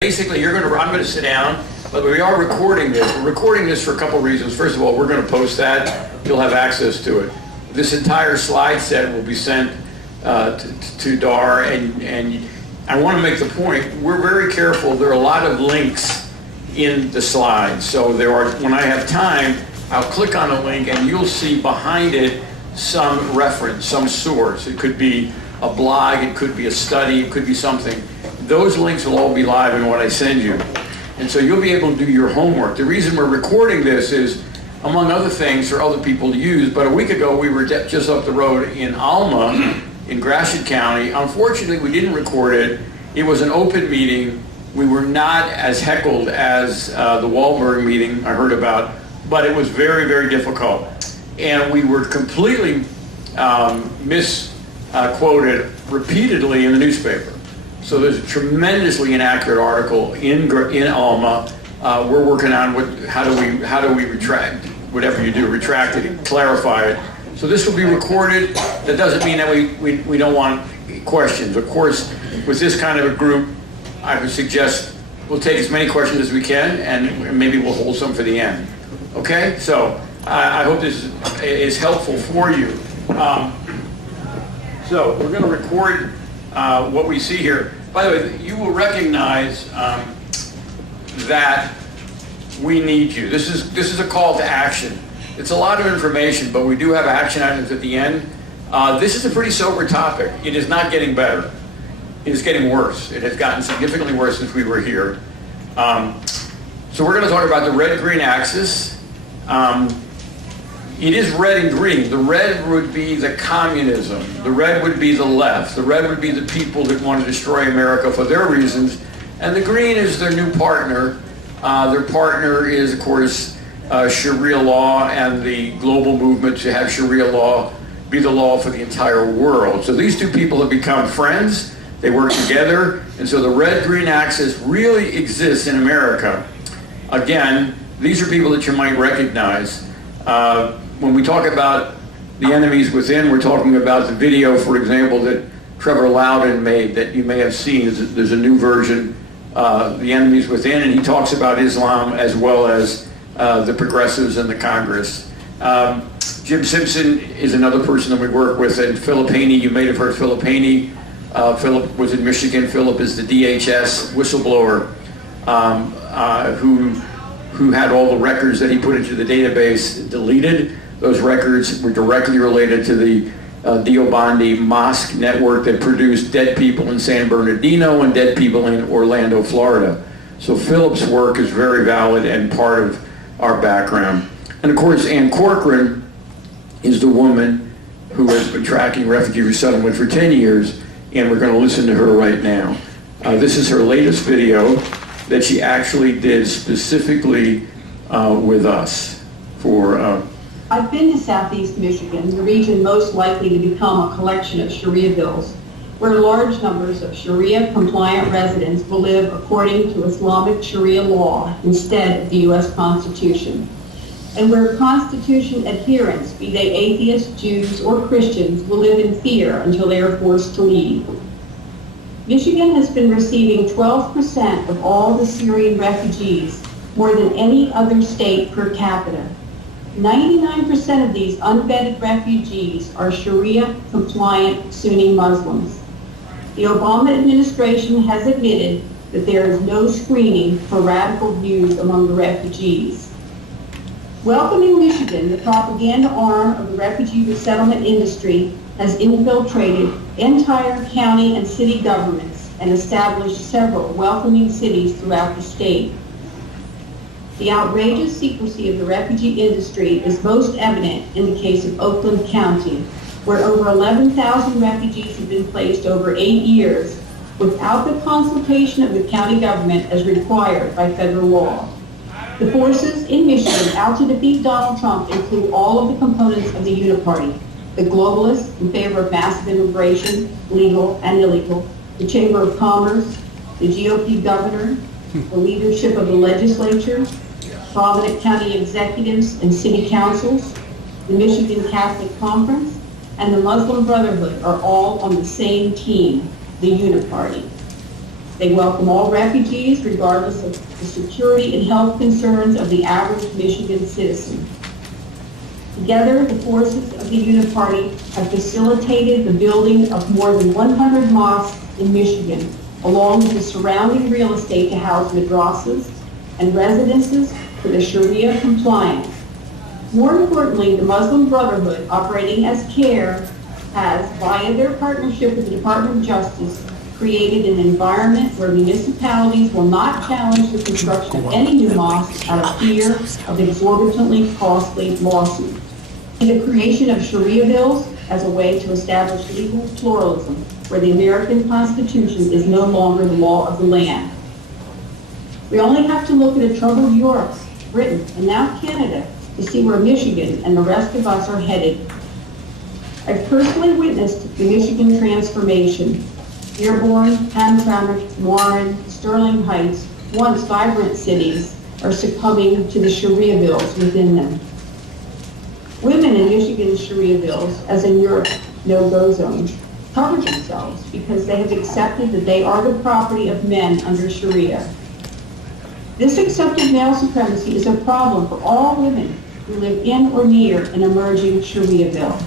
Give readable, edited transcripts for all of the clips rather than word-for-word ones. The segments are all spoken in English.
Basically, I'm going to sit down, but we are recording this. We're recording this for a couple reasons. First of all, we're going to post that. You'll have access to it. This entire slide set will be sent to DAR, and I want to make the point, we're very careful. There are a lot of links in the slides. So when I have time, I'll click on a link and you'll see behind it some reference, some source. It could be a blog, it could be a study, it could be something. Those links will all be live in what I send you. And so you'll be able to do your homework. The reason we're recording this is, among other things, for other people to use, but a week ago we were just up the road in Alma, in Gratiot County. Unfortunately, we didn't record it. It was an open meeting. We were not as heckled as the Wahlberg meeting I heard about, but it was very, very difficult. And we were completely misquoted repeatedly in the newspaper. So there's a tremendously inaccurate article in Alma. We're working on how do we retract, whatever you do, retract it and clarify it. So this will be recorded. That doesn't mean that we don't want questions. Of course, with this kind of a group, I would suggest we'll take as many questions as we can, and maybe we'll hold some for the end. Okay? So I hope this is helpful for you. So we're going to record what we see here. By the way, you will recognize that we need you. This is a call to action. It's a lot of information, but we do have action items at the end. This is a pretty sober topic. It is not getting better. It is getting worse. It has gotten significantly worse since we were here. So we're going to talk about the red-green axis. It is red and green. The red would be the communism. The red would be the left. The red would be the people that want to destroy America for their reasons. And the green is their new partner. Their partner is, of course, Sharia law and the global movement to have Sharia law be the law for the entire world. So these two people have become friends. They work together. And so the red-green axis really exists in America. Again, these are people that you might recognize. When we talk about the enemies within, we're talking about the video, for example, that Trevor Loudon made that you may have seen. There's a new version, The Enemies Within, and he talks about Islam as well as the progressives in the Congress. Jim Simpson is another person that we work with, and Philip Haney, you may have heard Philip Haney. Philip was in Michigan. Philip is the DHS whistleblower who had all the records that he put into the database deleted. Those records were directly related to the Diobandi mosque network that produced dead people in San Bernardino and dead people in Orlando, Florida. So Philip's work is very valid and part of our background. And of course, Ann Corcoran is the woman who has been tracking refugee resettlement for 10 years, and we're going to listen to her right now. This is her latest video that she actually did specifically with us for... I've been to Southeast Michigan, the region most likely to become a collection of Sharia bills, where large numbers of Sharia-compliant residents will live according to Islamic Sharia law instead of the U.S. Constitution, and where Constitution adherents, be they atheists, Jews, or Christians, will live in fear until they are forced to leave. Michigan has been receiving 12% of all the Syrian refugees, more than any other state per capita. 99% of these unvetted refugees are Sharia-compliant Sunni Muslims. The Obama administration has admitted that there is no screening for radical views among the refugees. Welcoming Michigan, the propaganda arm of the refugee resettlement industry, has infiltrated entire county and city governments and established several welcoming cities throughout the state. The outrageous secrecy of the refugee industry is most evident in the case of Oakland County, where over 11,000 refugees have been placed over 8 years without the consultation of the county government as required by federal law. The forces in Michigan out to defeat Donald Trump include all of the components of the Uniparty: the globalists in favor of massive immigration, legal and illegal, the Chamber of Commerce, the GOP governor, the leadership of the legislature, prominent county executives and city councils, the Michigan Catholic Conference, and the Muslim Brotherhood are all on the same team, the Uniparty. They welcome all refugees, regardless of the security and health concerns of the average Michigan citizen. Together, the forces of the Uniparty have facilitated the building of more than 100 mosques in Michigan, along with the surrounding real estate to house madrasas and residences for the Sharia compliant. More importantly, the Muslim Brotherhood, operating as CARE, has, via their partnership with the Department of Justice, created an environment where municipalities will not challenge the construction of any new mosque out of fear of exorbitantly costly lawsuits. The creation of Sharia bills as a way to establish legal pluralism, where the American Constitution is no longer the law of the land. We only have to look at a troubled Europe, Britain, and now Canada to see where Michigan and the rest of us are headed. I've personally witnessed the Michigan transformation. Dearborn, Hamtramck, Warren, Sterling Heights, once vibrant cities, are succumbing to the Sharia bills within them. Women in Michigan's Sharia bills, as in Europe, no-go zones, cover themselves because they have accepted that they are the property of men under Sharia. This accepted male supremacy is a problem for all women who live in or near an emerging Sharia bill.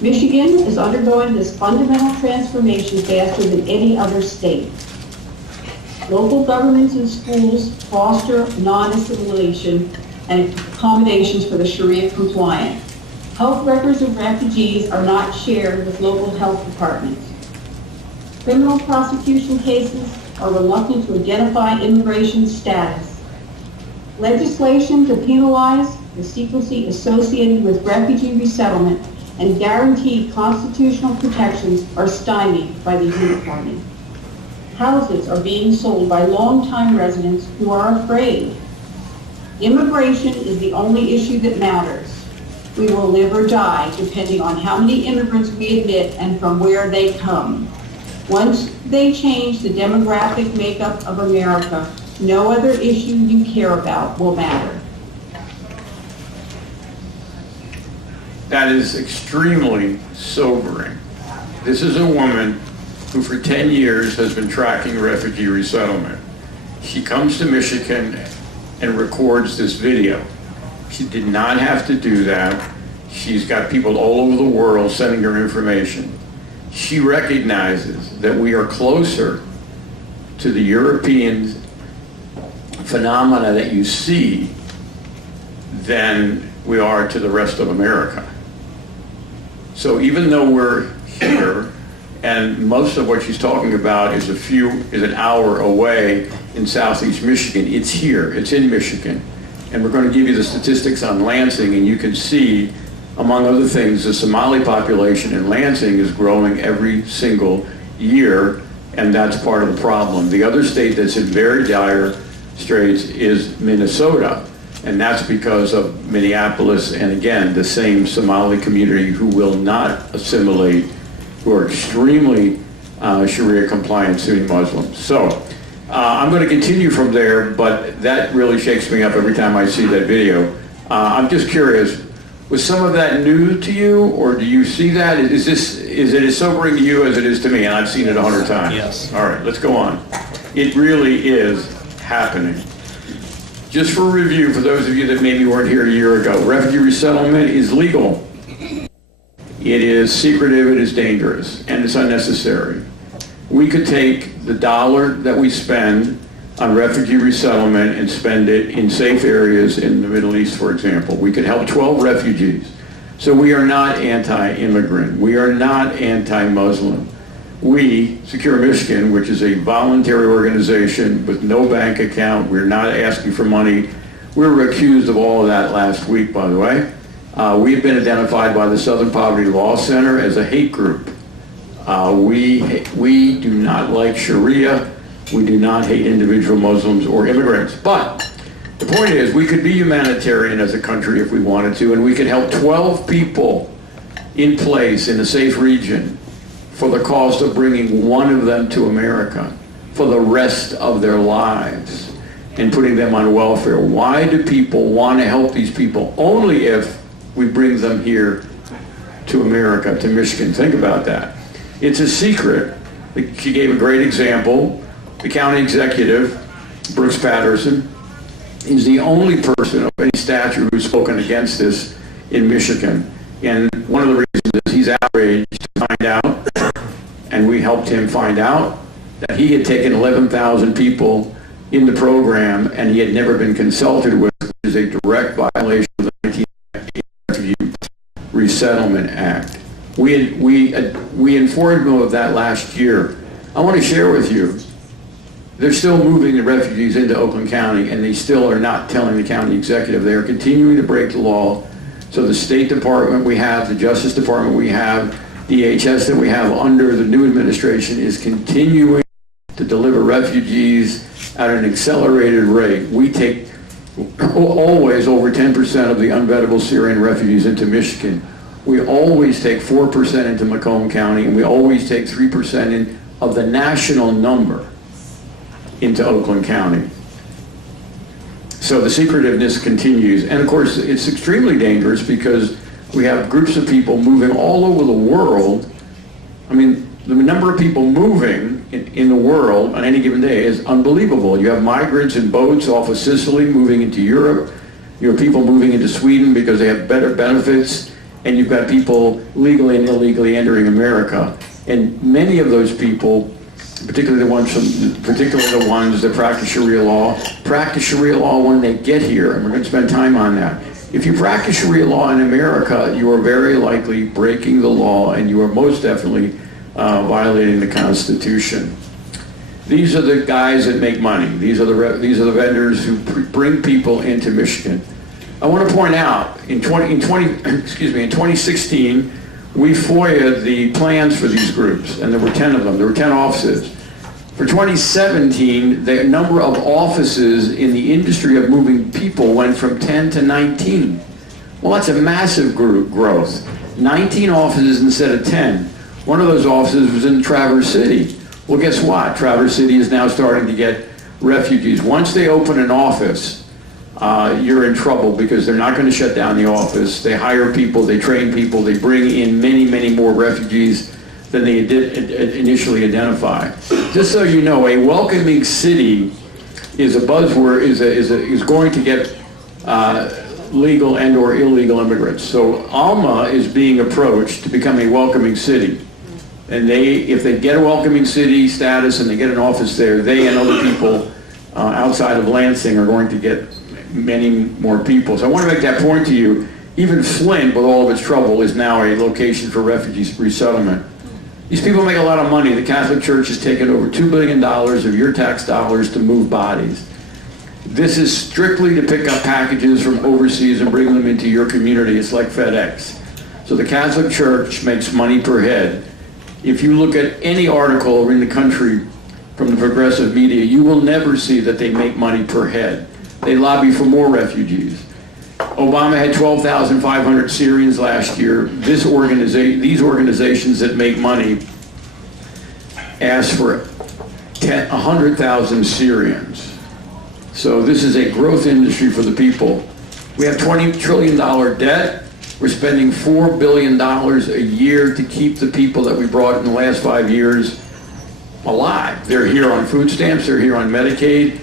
Michigan is undergoing this fundamental transformation faster than any other state. Local governments and schools foster non-assimilation and accommodations for the Sharia compliant. Health records of refugees are not shared with local health departments. Criminal prosecution cases are reluctant to identify immigration status. Legislation to penalize the secrecy associated with refugee resettlement and guaranteed constitutional protections are stymied by the Uniparty. Houses are being sold by longtime residents who are afraid. Immigration is the only issue that matters. We will live or die depending on how many immigrants we admit and from where they come. Once they change the demographic makeup of America, no other issue you care about will matter. That is extremely sobering. This is a woman who for 10 years has been tracking refugee resettlement. She comes to Michigan and records this video. She did not have to do that. She's got people all over the world sending her information. She recognizes that we are closer to the European phenomena that you see than we are to the rest of America. So even though we're here, and most of what she's talking about is an hour away in southeast Michigan, it's here, it's in Michigan. And we're going to give you the statistics on Lansing, and you can see, among other things, the Somali population in Lansing is growing every single year, and that's part of the problem. The other state that's in very dire straits is Minnesota, and that's because of Minneapolis, and again, the same Somali community who will not assimilate, who are extremely Sharia compliant Sunni Muslims. So I'm going to continue from there, but that really shakes me up every time I see that video. I'm just curious, was some of that new to you, or do you see that? Is it as sobering to you as it is to me? And I've seen it 100 times. Yes. All right, let's go on. It really is happening. Just for review, for those of you that maybe weren't here a year ago, refugee resettlement is legal. It is secretive, it is dangerous, and it's unnecessary. We could take the dollar that we spend on refugee resettlement and spend it in safe areas in the Middle East, for example. We could help 12 refugees. So we are not anti-immigrant. We are not anti-Muslim. We, Secure Michigan, which is a voluntary organization with no bank account, we're not asking for money. We were accused of all of that last week, by the way. We've been identified by the Southern Poverty Law Center as a hate group. We do not like Sharia. We do not hate individual Muslims or immigrants. But the point is, we could be humanitarian as a country if we wanted to, and we could help 12 people in place in a safe region for the cost of bringing one of them to America for the rest of their lives and putting them on welfare. Why do people want to help these people? Only if we bring them here to America, to Michigan. Think about that. It's a secret She gave a great example. The county executive, Brooks Patterson, is the only person of any stature who's spoken against this in Michigan. And one of the reasons is he's outraged to find out, and we helped him find out, that he had taken 11,000 people in the program and he had never been consulted with, which is a direct violation of the 1990 Refugee Resettlement Act. We informed him of that last year. I want to share with you, they're still moving the refugees into Oakland County, and they still are not telling the county executive. They are continuing to break the law. So the State Department we have, the Justice Department we have, DHS that we have under the new administration is continuing to deliver refugees at an accelerated rate. We take always over 10% of the unvettable Syrian refugees into Michigan. We always take 4% into Macomb County, and we always take 3% of the national number into Oakland County. So the secretiveness continues. And of course, it's extremely dangerous because we have groups of people moving all over the world. I mean, the number of people moving in the world on any given day is unbelievable. You have migrants in boats off of Sicily moving into Europe. You have people moving into Sweden because they have better benefits. And you've got people legally and illegally entering America. And many of those people, particularly the ones that practice Sharia law when they get here, and we're going to spend time on that. If you practice Sharia law in America, you are very likely breaking the law, and you are most definitely violating the Constitution. These are the guys that make money. These are the vendors who bring people into Michigan. I want to point out, in 2016, we FOIA'd the plans for these groups, and there were 10 of them. There were 10 offices. For 2017, the number of offices in the industry of moving people went from 10 to 19. Well, that's a massive growth. 19 offices instead of 10. One of those offices was in Traverse City. Well, guess what? Traverse City is now starting to get refugees. Once they open an office, you're in trouble because they're not going to shut down the office. They hire people, they train people, they bring in many, many more refugees than they did initially identify. Just so you know, a welcoming city is a buzzword, is going to get legal and or illegal immigrants. So Alma is being approached to become a welcoming city. And if they get a welcoming city status and they get an office there, they and other people outside of Lansing are going to get many more people. So I want to make that point to you. Even Flint, with all of its trouble, is now a location for refugee resettlement. These people make a lot of money. The Catholic Church has taken over $2 billion of your tax dollars to move bodies. This is strictly to pick up packages from overseas and bring them into your community. It's like FedEx. So the Catholic Church makes money per head. If you look at any article in the country from the progressive media, you will never see that they make money per head. They lobby for more refugees. Obama had 12,500 Syrians last year. These organizations that make money ask for 100,000 Syrians. So this is a growth industry for the people. We have $20 trillion debt. We're spending $4 billion a year to keep the people that we brought in the last 5 years alive. They're here on food stamps, they're here on Medicaid.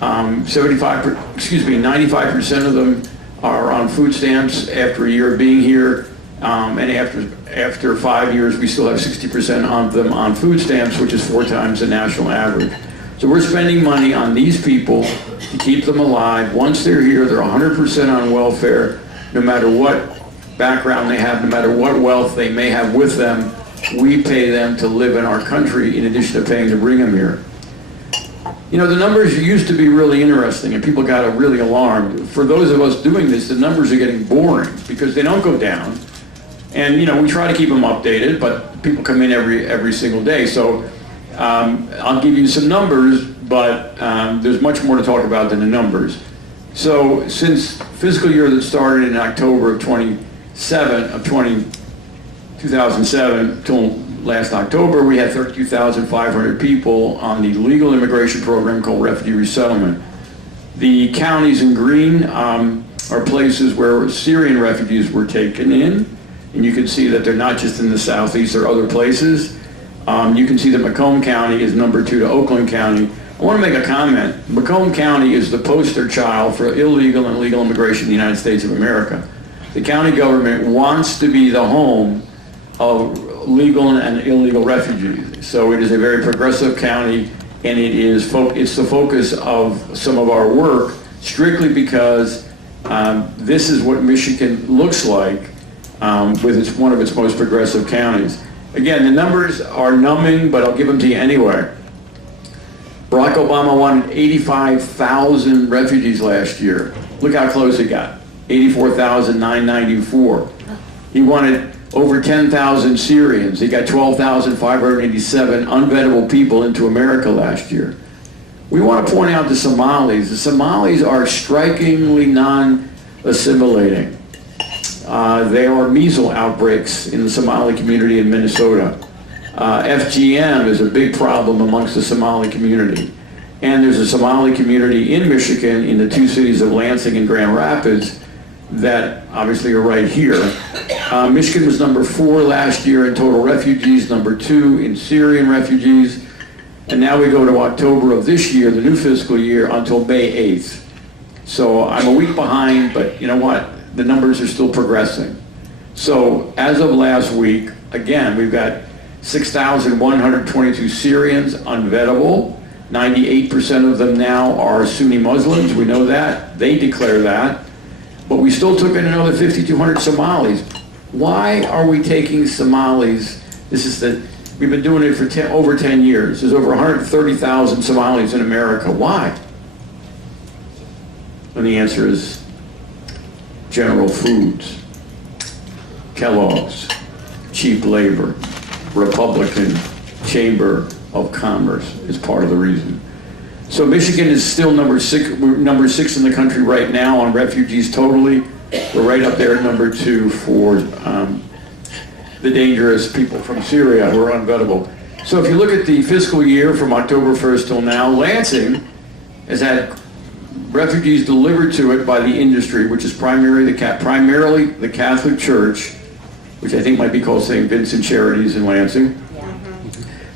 95% of them are on food stamps after a year of being here, and after 5 years we still have 60% of them on food stamps, which is 4 times the national average. So we're spending money on these people to keep them alive. Once they're here, they're 100% on welfare, no matter what background they have, no matter what wealth they may have with them. We pay them to live in our country in addition to paying to bring them here. You know, the numbers used to be really interesting and people got really alarmed. For those of us doing this, the numbers are getting boring because they don't go down. And, you know, we try to keep them updated, but people come in every single day. So I'll give you some numbers, but there's much more to talk about than the numbers. So since fiscal year that started in October of 2007 till last October, we had 32,500 people on the legal immigration program called Refugee Resettlement. The counties in green are places where Syrian refugees were taken in, and you can see that they're not just in the southeast, they're other places. You can see that Macomb County is number 2 to Oakland County. I want to make a comment. Macomb County is the poster child for illegal and legal immigration in the United States of America. The county government wants to be the home of legal and illegal refugees. So it is a very progressive county, and it's the focus of some of our work, strictly because this is what Michigan looks like with one of its most progressive counties. Again, the numbers are numbing, but I'll give them to you anyway. Barack Obama wanted 85,000 refugees last year. Look how close he got, 84,994. He wanted over 10,000 Syrians. He got 12,587 unvettable people into America last year. We want to point out the Somalis. The Somalis are strikingly non-assimilating. There are measles outbreaks in the Somali community in Minnesota. FGM is a big problem amongst the Somali community. And there's a Somali community in Michigan, in the 2 cities of Lansing and Grand Rapids, that obviously are right here. Michigan was number 4 last year in total refugees, number 2 in Syrian refugees. And now we go to October of this year, the new fiscal year, until May 8th. So I'm a week behind, but you know what? The numbers are still progressing. So as of last week, again, we've got 6,122 Syrians unvettable. 98% of them now are Sunni Muslims. We know that. They declare that. But we still took in another 5,200 Somalis. Why are we taking Somalis? We've been doing it for over 10 years. There's over 130,000 Somalis in America. Why? And the answer is General Foods, Kellogg's, cheap labor, Republican Chamber of Commerce is part of the reason. So Michigan is still number 6. We're number 6 in the country right now on refugees totally. We're right up there at number 2 for the dangerous people from Syria who are unvettable. So if you look at the fiscal year from October 1st till now, Lansing has had refugees delivered to it by the industry, which is primarily the Catholic Church, which I think might be called St. Vincent Charities in Lansing.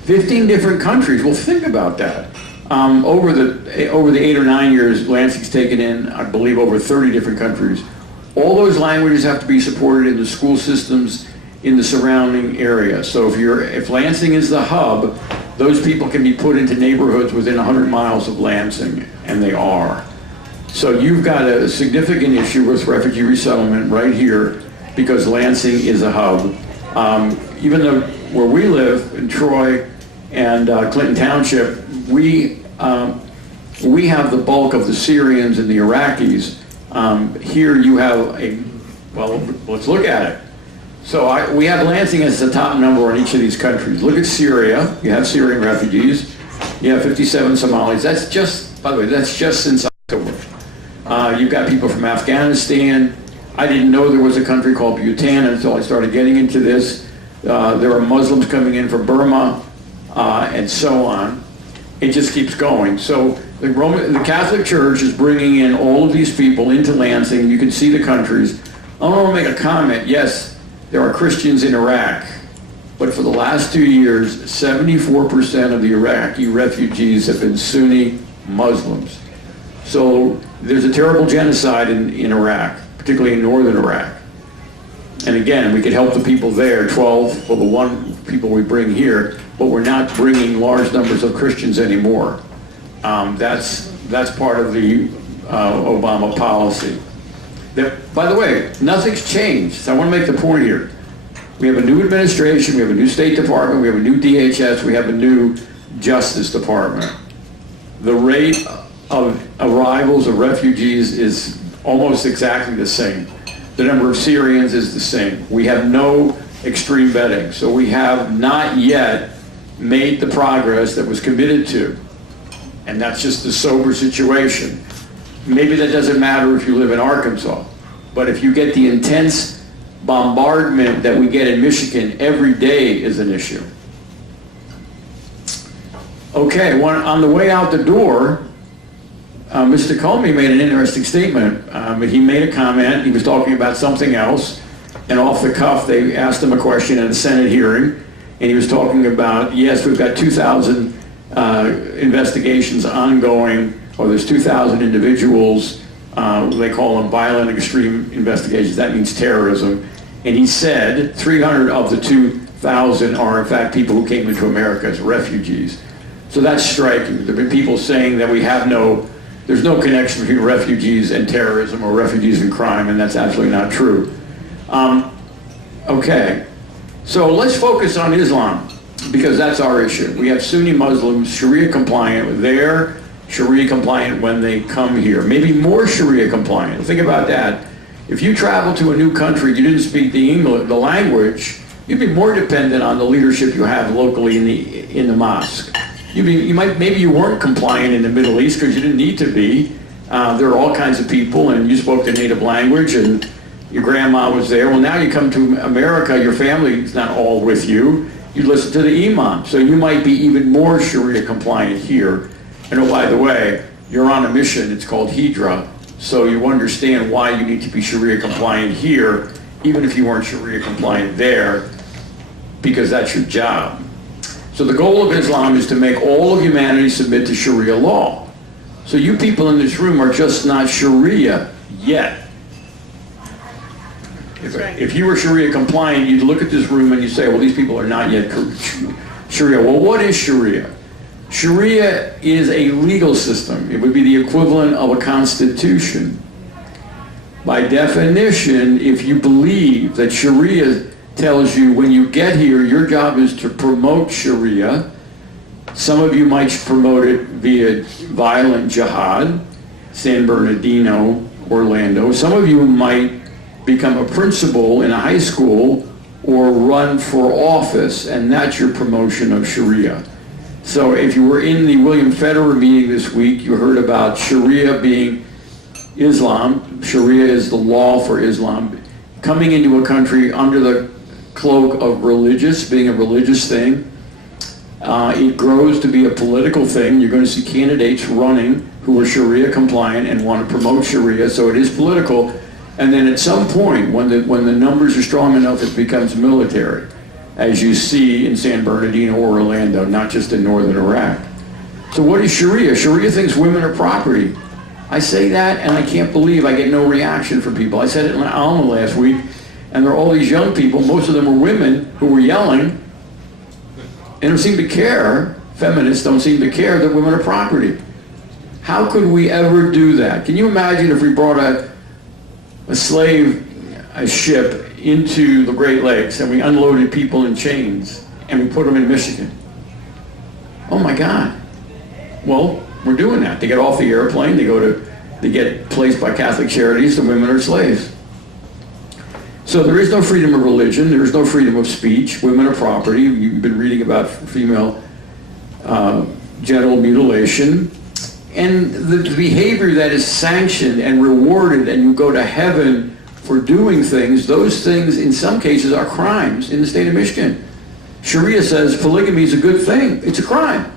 15 different countries. Well, think about that. Over the 8 or 9 years, Lansing's taken in, I believe, over 30 different countries. All those languages have to be supported in the school systems in the surrounding area. So if Lansing is the hub, those people can be put into neighborhoods within 100 miles of Lansing, and they are. So you've got a significant issue with refugee resettlement right here because Lansing is a hub. Even though where we live in Troy and Clinton Township, we have the bulk of the Syrians and the Iraqis. Here you have well, let's look at it. So we have Lansing as the top number in each of these countries. Look at Syria. You have Syrian refugees. You have 57 Somalis. That's just, by the way, that's just since October. You've got people from Afghanistan. I didn't know there was a country called Bhutan until I started getting into this. There are Muslims coming in from Burma, and so on. It just keeps going. So the Catholic Church is bringing in all of these people into Lansing. You can see the countries. I want to make a comment. Yes, there are Christians in Iraq, but for the last 2 years, 74% of the Iraqi refugees have been Sunni Muslims. So there's a terrible genocide in Iraq, particularly in northern Iraq. And again, we could help the people there, 12 for the 1 people we bring here, but we're not bringing large numbers of Christians anymore. That's part of the Obama policy. By the way, nothing's changed. So I want to make the point here. We have a new administration, we have a new State Department, we have a new DHS, we have a new Justice Department. The rate of arrivals of refugees is almost exactly the same. The number of Syrians is the same. We have no extreme vetting. So we have not yet made the progress that was committed to. And that's just a sober situation. Maybe that doesn't matter if you live in Arkansas. But if you get the intense bombardment that we get in Michigan every day is an issue. Okay, on the way out the door, Mr. Comey made an interesting statement. He made a comment. He was talking about something else, and off the cuff, they asked him a question at a Senate hearing, and he was talking about, yes, we've got 2,000 investigations ongoing, or there's 2,000 individuals, they call them violent extreme investigations, that means terrorism, and he said 300 of the 2,000 are in fact people who came into America as refugees. So that's striking. There have been people saying that there's no connection between refugees and terrorism or refugees and crime, and that's absolutely not true. Okay, so let's focus on Islam, because that's our issue. We have Sunni Muslims, Sharia compliant. They're Sharia compliant when they come here. Maybe more Sharia compliant. Think about that. If you travel to a new country, you didn't speak the language, you'd be more dependent on the leadership you have locally in the mosque. Maybe you weren't compliant in the Middle East because you didn't need to be. There are all kinds of people, and you spoke the native language, and your grandma was there. Well, now you come to America, your family's not all with you. You listen to the imam, so you might be even more Sharia compliant here. And oh, by the way, you're on a mission. It's called Hijra, so you understand why you need to be Sharia compliant here, even if you weren't Sharia compliant there, because that's your job. So the goal of Islam is to make all of humanity submit to Sharia law. So you people in this room are just not Sharia yet. If you were Sharia compliant, you'd look at this room and you say, well, these people are not yet Sharia. Well, what is Sharia? Sharia is a legal system. It would be the equivalent of a constitution. By definition, if you believe that Sharia tells you when you get here, your job is to promote Sharia. Some of you might promote it via violent jihad, San Bernardino, Orlando. Some of you might become a principal in a high school or run for office, and that's your promotion of Sharia. So if you were in the William Federer meeting this week, you heard about Sharia being Islam. Sharia is the law for Islam. Coming into a country under the cloak of being a religious thing. It grows to be a political thing. You're going to see candidates running who are Sharia compliant and want to promote Sharia, so it is political. And then at some point, when the numbers are strong enough, it becomes military, as you see in San Bernardino or Orlando, not just in northern Iraq. So what is Sharia? Sharia thinks women are property. I say that, and I can't believe I get no reaction from people. I said it in Alma last week, and there are all these young people, most of them were women, who were yelling, and don't seem to care, feminists don't seem to care that women are property. How could we ever do that? Can you imagine if we brought a ship into the Great Lakes and we unloaded people in chains and we put them in Michigan? Oh my God. Well, we're doing that. They get off the airplane, they get placed by Catholic Charities, the women are slaves. So there is no freedom of religion, there is no freedom of speech, women are property. You've been reading about female genital mutilation. And the behavior that is sanctioned and rewarded, and you go to heaven for doing things, those things in some cases are crimes in the state of Michigan. Sharia says polygamy is a good thing. It's a crime.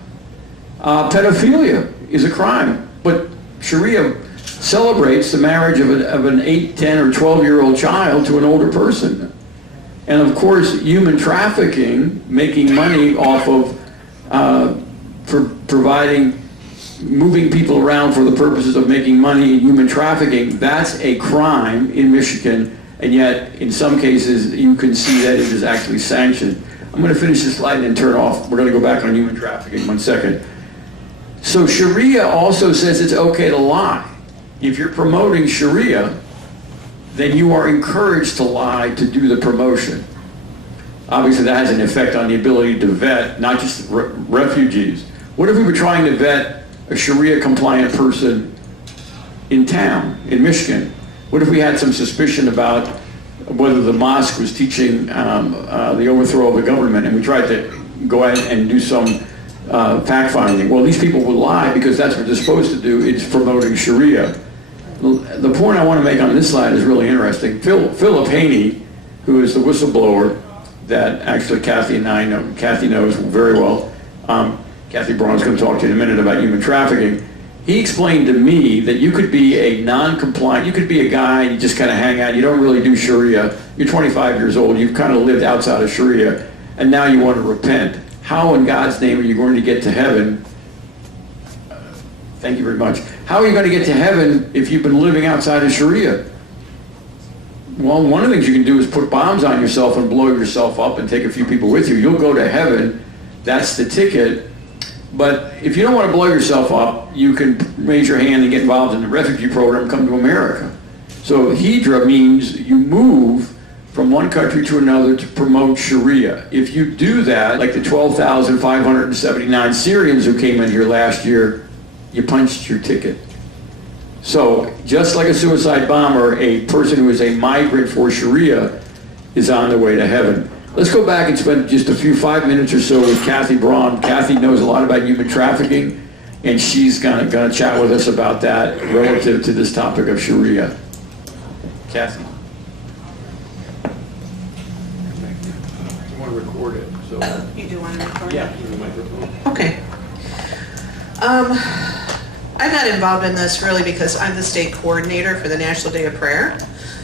Pedophilia is a crime. But Sharia celebrates the marriage of an 8, 10, or 12-year-old child to an older person. And of course, human trafficking, making money off of moving people around for the purposes of making money in human trafficking, that's a crime in Michigan, and yet in some cases you can see that it is actually sanctioned. I'm going to finish this slide and then turn off. We're going to go back on human trafficking 1 second. So Sharia also says it's okay to lie. If you're promoting Sharia, then you are encouraged to lie to do the promotion. Obviously that has an effect on the ability to vet not just refugees. What if we were trying to vet a Sharia compliant person in town, in Michigan? What if we had some suspicion about whether the mosque was teaching the overthrow of the government, and we tried to go ahead and do some fact finding? Well, these people would lie because that's what they're supposed to do. It's promoting Sharia. The point I want to make on this slide is really interesting. Philip Haney, who is the whistleblower that actually Kathy and I know, Kathy knows very well. Kathy Braun's going to talk to you in a minute about human trafficking. He explained to me that you could be a non-compliant, you could be a guy, you just kind of hang out, you don't really do Sharia, you're 25 years old, you've kind of lived outside of Sharia, and now you want to repent. How in God's name are you going to get to heaven? Thank you very much. How are you going to get to heaven if you've been living outside of Sharia? Well, one of the things you can do is put bombs on yourself and blow yourself up and take a few people with you. You'll go to heaven. That's the ticket. But if you don't want to blow yourself up, you can raise your hand and get involved in the refugee program and come to America. So hijra means you move from one country to another to promote Sharia. If you do that, like the 12,579 Syrians who came in here last year, you punched your ticket. So just like a suicide bomber, a person who is a migrant for Sharia is on their way to heaven. Let's go back and spend just a few 5 minutes or so with Kathy Braun. Kathy knows a lot about human trafficking, and she's gonna chat with us about that relative to this topic of Sharia. Kathy. You want to record it? So. You do want to record it? Yeah, use the microphone. Okay. I got involved in this really because I'm the state coordinator for the National Day of Prayer.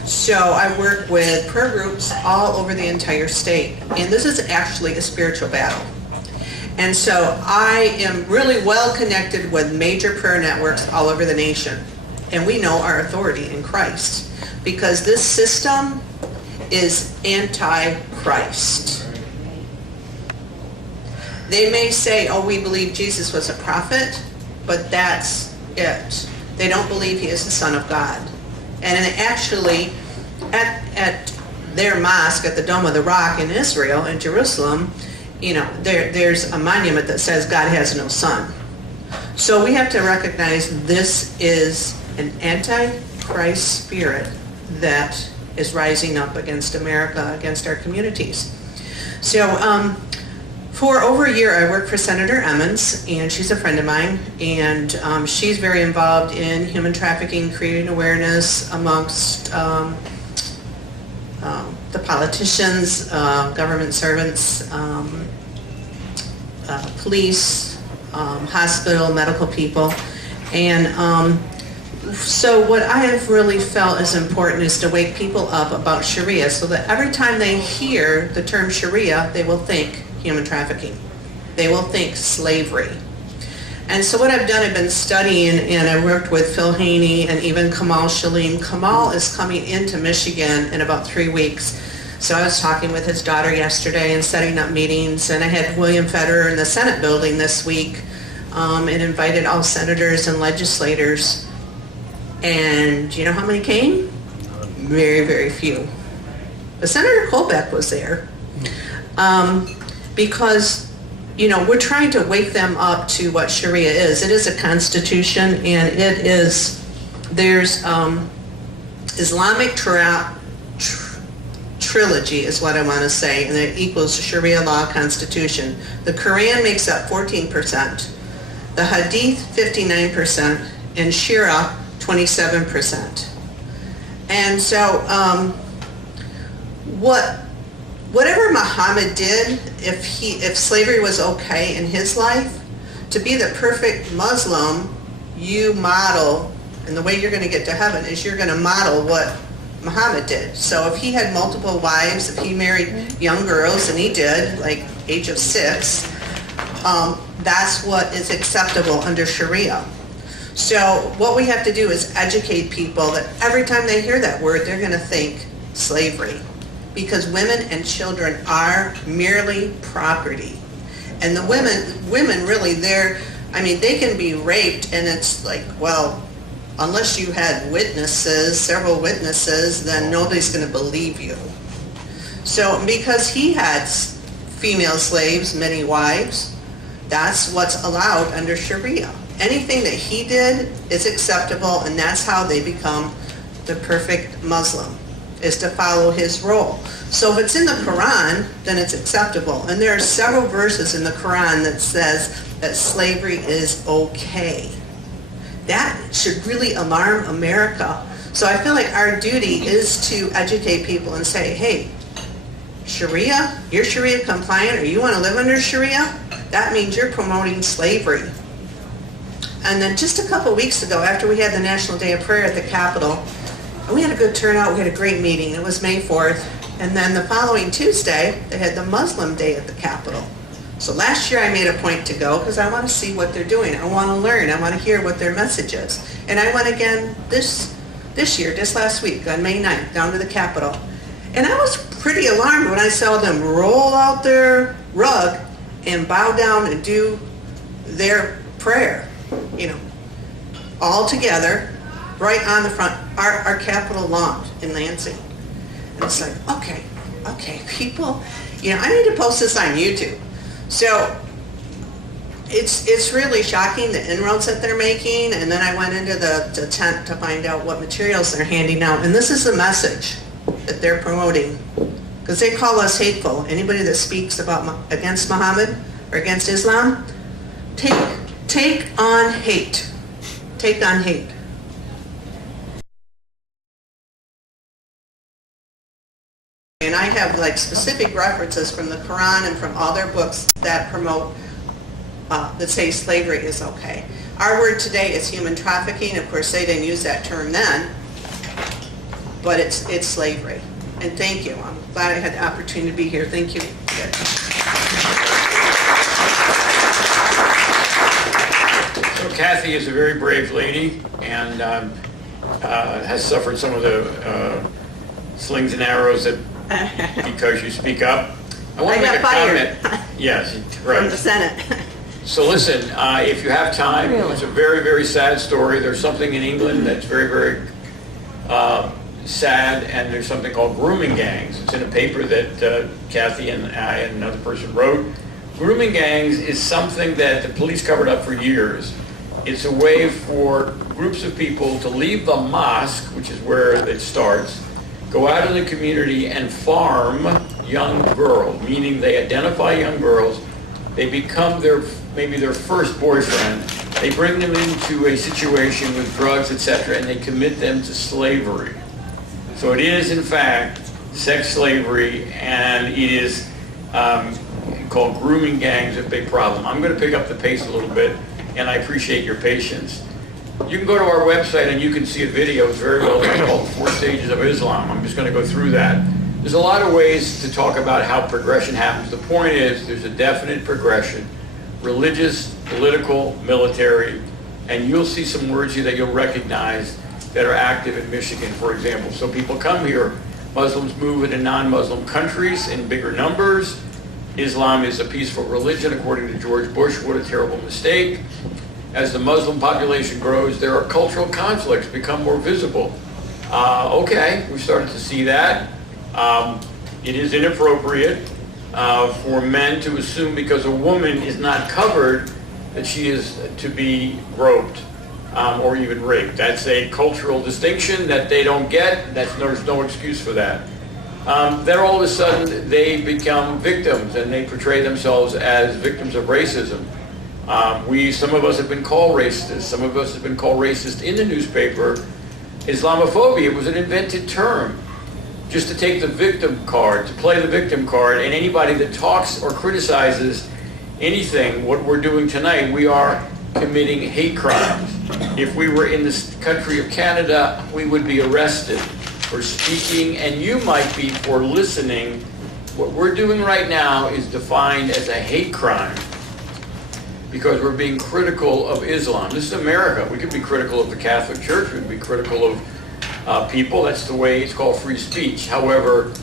So I work with prayer groups all over the entire state. And this is actually a spiritual battle. And so I am really well connected with major prayer networks all over the nation. And we know our authority in Christ. Because this system is anti-Christ. They may say, oh, we believe Jesus was a prophet, but that's it. They don't believe he is the Son of God. And actually, at their mosque, at the Dome of the Rock in Israel, in Jerusalem, you know, there's a monument that says God has no son. So we have to recognize this is an anti-Christ spirit that is rising up against America, against our communities. So for over a year, I worked for Senator Emmons, and she's a friend of mine, and she's very involved in human trafficking, creating awareness amongst the politicians, government servants, police, hospital, medical people. And so what I have really felt is important is to wake people up about Sharia so that every time they hear the term Sharia, they will think human trafficking. They will think slavery. And so what I've done, I've been studying, and I worked with Phil Haney and even Kamal Shalim. Kamal is coming into Michigan in about 3 weeks. So I was talking with his daughter yesterday and setting up meetings, and I had William Federer in the Senate building this week and invited all senators and legislators. And do you know how many came? Very, very few. But Senator Colbeck was there. Because, you know, we're trying to wake them up to what Sharia is. It is a constitution, and it is, there's Islamic trilogy is what I want to say, and it equals Sharia law constitution. The Quran makes up 14%, the Hadith 59%, and Shira 27%. And so whatever Muhammad did, if slavery was okay in his life, to be the perfect Muslim, you model, and the way you're going to get to heaven is you're going to model what Muhammad did. So if he had multiple wives, if he married young girls, and he did, like age of 6, that's what is acceptable under Sharia. So what we have to do is educate people that every time they hear that word, they're going to think slavery. Because women and children are merely property. And the women really, they can be raped, and it's like, well, unless you had witnesses, several witnesses, then nobody's going to believe you. So because he had female slaves, many wives, that's what's allowed under Sharia. Anything that he did is acceptable, and that's how they become the perfect Muslim, is to follow his role. So if it's in the Quran, then it's acceptable. And there are several verses in the Quran that says that slavery is okay. That should really alarm America. So I feel like our duty is to educate people and say, hey, Sharia, you're Sharia compliant, or you want to live under Sharia? That means you're promoting slavery. And then just a couple weeks ago, after we had the National Day of Prayer at the Capitol, and we had a good turnout, we had a great meeting. It was May 4th, And then the following Tuesday, they had the Muslim Day at the Capitol. So last year I made a point to go because I want to see what they're doing. I want to learn. I want to hear what their message is. And I went again this year, just last week, on May 9th, down to the Capitol. And I was pretty alarmed when I saw them roll out their rug and bow down and do their prayer, you know, all together, right on the front, our Capitol lawn in Lansing. And it's like, okay, people, you know, I need to post this on YouTube. So it's really shocking the inroads that they're making. And then I went into the tent to find out what materials they're handing out. And this is the message that they're promoting, because they call us hateful. Anybody that speaks against Muhammad or against Islam, take on hate. Take on hate. And I have like specific references from the Quran and from all their books that promote, that say slavery is okay. Our word today is human trafficking. Of course, they didn't use that term then, but it's slavery. And thank you. I'm glad I had the opportunity to be here. Thank you. So Kathy is a very brave lady and has suffered some of the slings and arrows that because you speak up. I want to make a comment. Yes, right. From the Senate. So listen, if you have time, it's a very, very sad story. There's something in England that's very, very sad, and there's something called grooming gangs. It's in a paper that Kathy and I and another person wrote. Grooming gangs is something that the police covered up for years. It's a way for groups of people to leave the mosque, which is where it starts, go out in the community and farm young girls, meaning they identify young girls, they become maybe their first boyfriend, they bring them into a situation with drugs, etc., and they commit them to slavery. So it is, in fact, sex slavery, and it is called grooming gangs, a big problem. I'm going to pick up the pace a little bit, and I appreciate your patience. You can go to our website and you can see a video. It's very well done called 4 Stages of Islam. I'm just going to go through that. There's a lot of ways to talk about how progression happens. The point is there's a definite progression. Religious, political, military, and you'll see some words here that you'll recognize that are active in Michigan, for example. So people come here. Muslims move into non-Muslim countries in bigger numbers. Islam is a peaceful religion, according to George Bush. What a terrible mistake. As the Muslim population grows, there are cultural conflicts become more visible. Okay, we started to see that. It is inappropriate for men to assume because a woman is not covered that she is to be groped or even raped. That's a cultural distinction that they don't get. There's no excuse for that. Then all of a sudden they become victims and they portray themselves as victims of racism. Some of us have been called racist. Some of us have been called racist in the newspaper. Islamophobia was an invented term, just to take the victim card, to play the victim card, and anybody that talks or criticizes anything, what we're doing tonight, we are committing hate crimes. If we were in this country of Canada, we would be arrested for speaking, and you might be for listening. What we're doing right now is defined as a hate crime, because we're being critical of Islam. This is America. We could be critical of the Catholic Church. We could be critical of people. That's the way it's called free speech. However,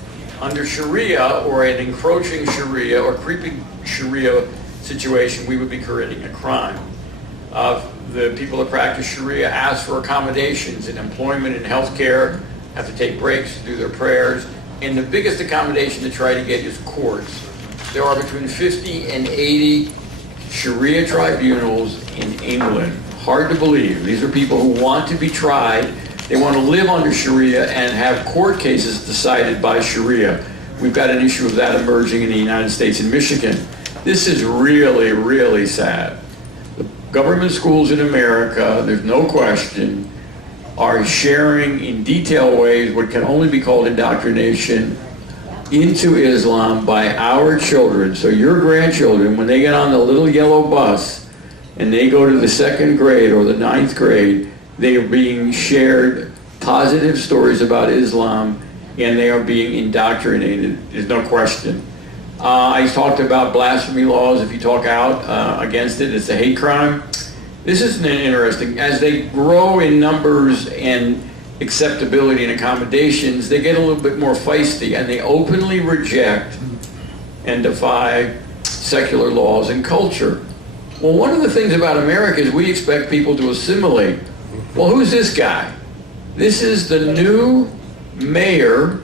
under Sharia or an encroaching Sharia or creeping Sharia situation, we would be committing a crime. The people that practice Sharia ask for accommodations in employment and health care, have to take breaks to do their prayers. And the biggest accommodation to try to get is courts. There are between 50 and 80 Sharia tribunals in England. Hard to believe. These are people who want to be tried. They want to live under Sharia and have court cases decided by Sharia. We've got an issue of that emerging in the United States and Michigan. This is really, really sad. The government schools in America, there's no question, are sharing in detailed ways what can only be called indoctrination into Islam by our children. So your grandchildren, when they get on the little yellow bus and they go to the 2nd grade or the 9th grade, they are being shared positive stories about Islam and they are being indoctrinated. There's no question. I talked about blasphemy laws. If you talk out against it, it's a hate crime. This is interesting. As they grow in numbers and acceptability and accommodations, they get a little bit more feisty, and they openly reject and defy secular laws and culture. Well, one of the things about America is we expect people to assimilate. Well, who's this guy? This is the new mayor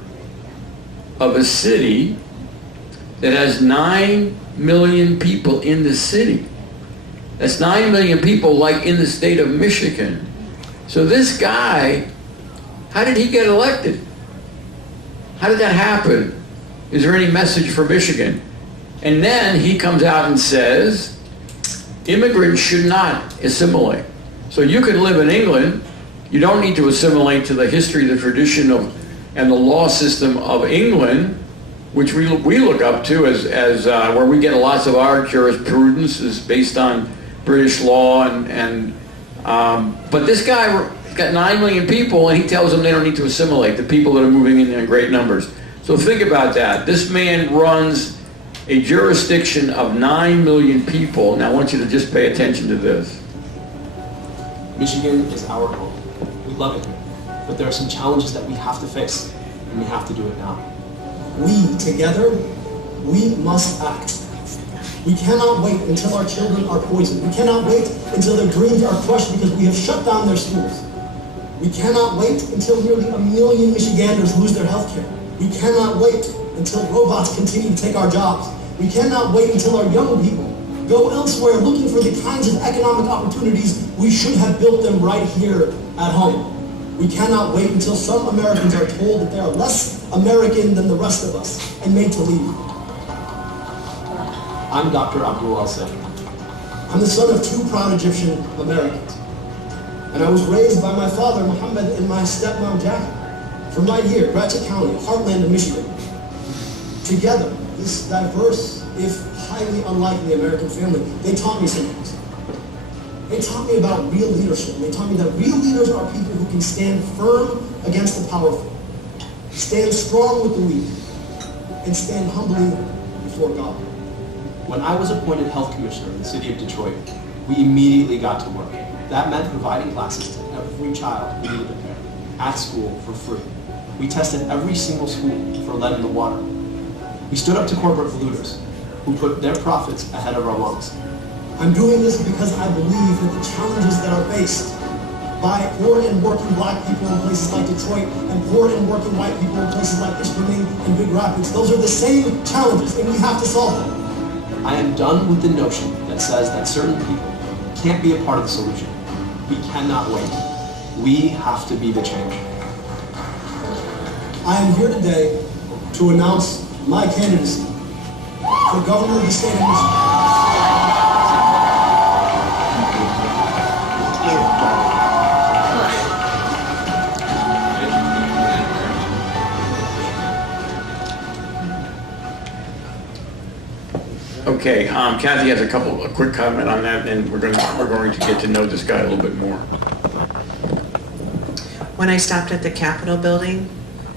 of a city that has 9 million people in the city. That's 9 million people like in the state of Michigan. So this guy, how did he get elected? How did that happen? Is there any message for Michigan? And then he comes out and says, immigrants should not assimilate. So you can live in England, you don't need to assimilate to the history, the tradition of, and the law system of England, which we look up to as where we get lots of our jurisprudence is based on British law but this guy got 9 million people, and he tells them they don't need to assimilate, the people that are moving in great numbers. So think about that. This man runs a jurisdiction of 9 million people. Now I want you to just pay attention to this. Michigan is our home. We love it here. But there are some challenges that we have to face, and we have to do it now. We, together, we must act. We cannot wait until our children are poisoned. We cannot wait until their dreams are crushed because we have shut down their schools. We cannot wait until nearly 1 million Michiganders lose their health care. We cannot wait until robots continue to take our jobs. We cannot wait until our young people go elsewhere looking for the kinds of economic opportunities we should have built them right here at home. We cannot wait until some Americans are told that they are less American than the rest of us and made to leave. I'm Dr. Abdul Al-Said. I'm the son of 2 proud Egyptian Americans. And I was raised by my father, Muhammad, and my stepmom, Jackie, from right here, Gratiot County, heartland of Michigan. Together, this diverse, if highly unlikely American family, they taught me some things. They taught me about real leadership. They taught me that real leaders are people who can stand firm against the powerful, stand strong with the weak, and stand humbly before God. When I was appointed health commissioner in the city of Detroit, we immediately got to work. That meant providing classes to every child who needed it at school for free. We tested every single school for lead in the water. We stood up to corporate polluters who put their profits ahead of our lungs. I'm doing this because I believe that the challenges that are faced by poor and working black people in places like Detroit and poor and working white people in places like Ishpeming and Big Rapids, those are the same challenges, and we have to solve them. I am done with the notion that says that certain people can't be a part of the solution. We cannot wait. We have to be the change. I am here today to announce my candidacy for governor of the state of Michigan. Okay, Kathy has a quick comment on that, and we're going to get to know this guy a little bit more. When I stopped at the Capitol building,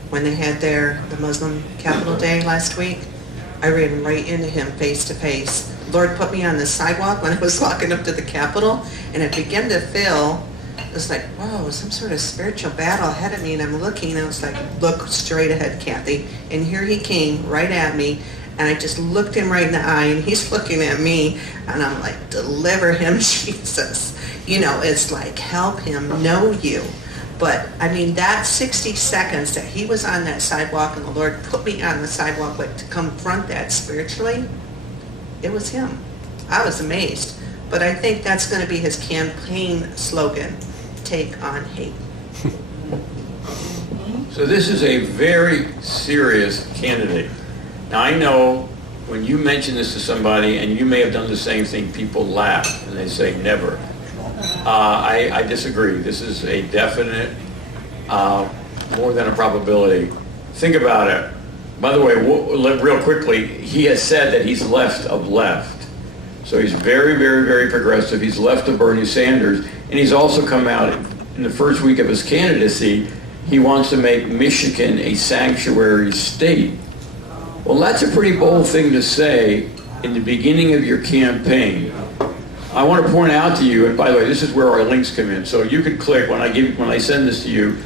when they had the Muslim Capital Day last week, I ran right into him face to face. Lord put me on the sidewalk when I was walking up to the Capitol, and it began to feel, it was like, whoa, some sort of spiritual battle ahead of me, and I'm looking, and I was like, look straight ahead, Kathy. And here he came right at me, and I just looked him right in the eye, and he's looking at me, and I'm like, deliver him, Jesus. You know, it's like, help him know you. But, I mean, that 60 seconds that he was on that sidewalk and the Lord put me on the sidewalk, but to confront that spiritually, it was him. I was amazed. But I think that's going to be his campaign slogan, take on hate. So this is a very serious candidate. Now I know when you mention this to somebody, and you may have done the same thing, people laugh and they say never. I disagree. This is a definite, more than a probability. Think about it. By the way, real quickly, he has said that he's left of left. So he's very, very, very progressive. He's left of Bernie Sanders. And he's also come out in the first week of his candidacy, he wants to make Michigan a sanctuary state. Well, that's a pretty bold thing to say in the beginning of your campaign. I want to point out to you, and by the way, this is where our links come in. So you can click when I send this to you.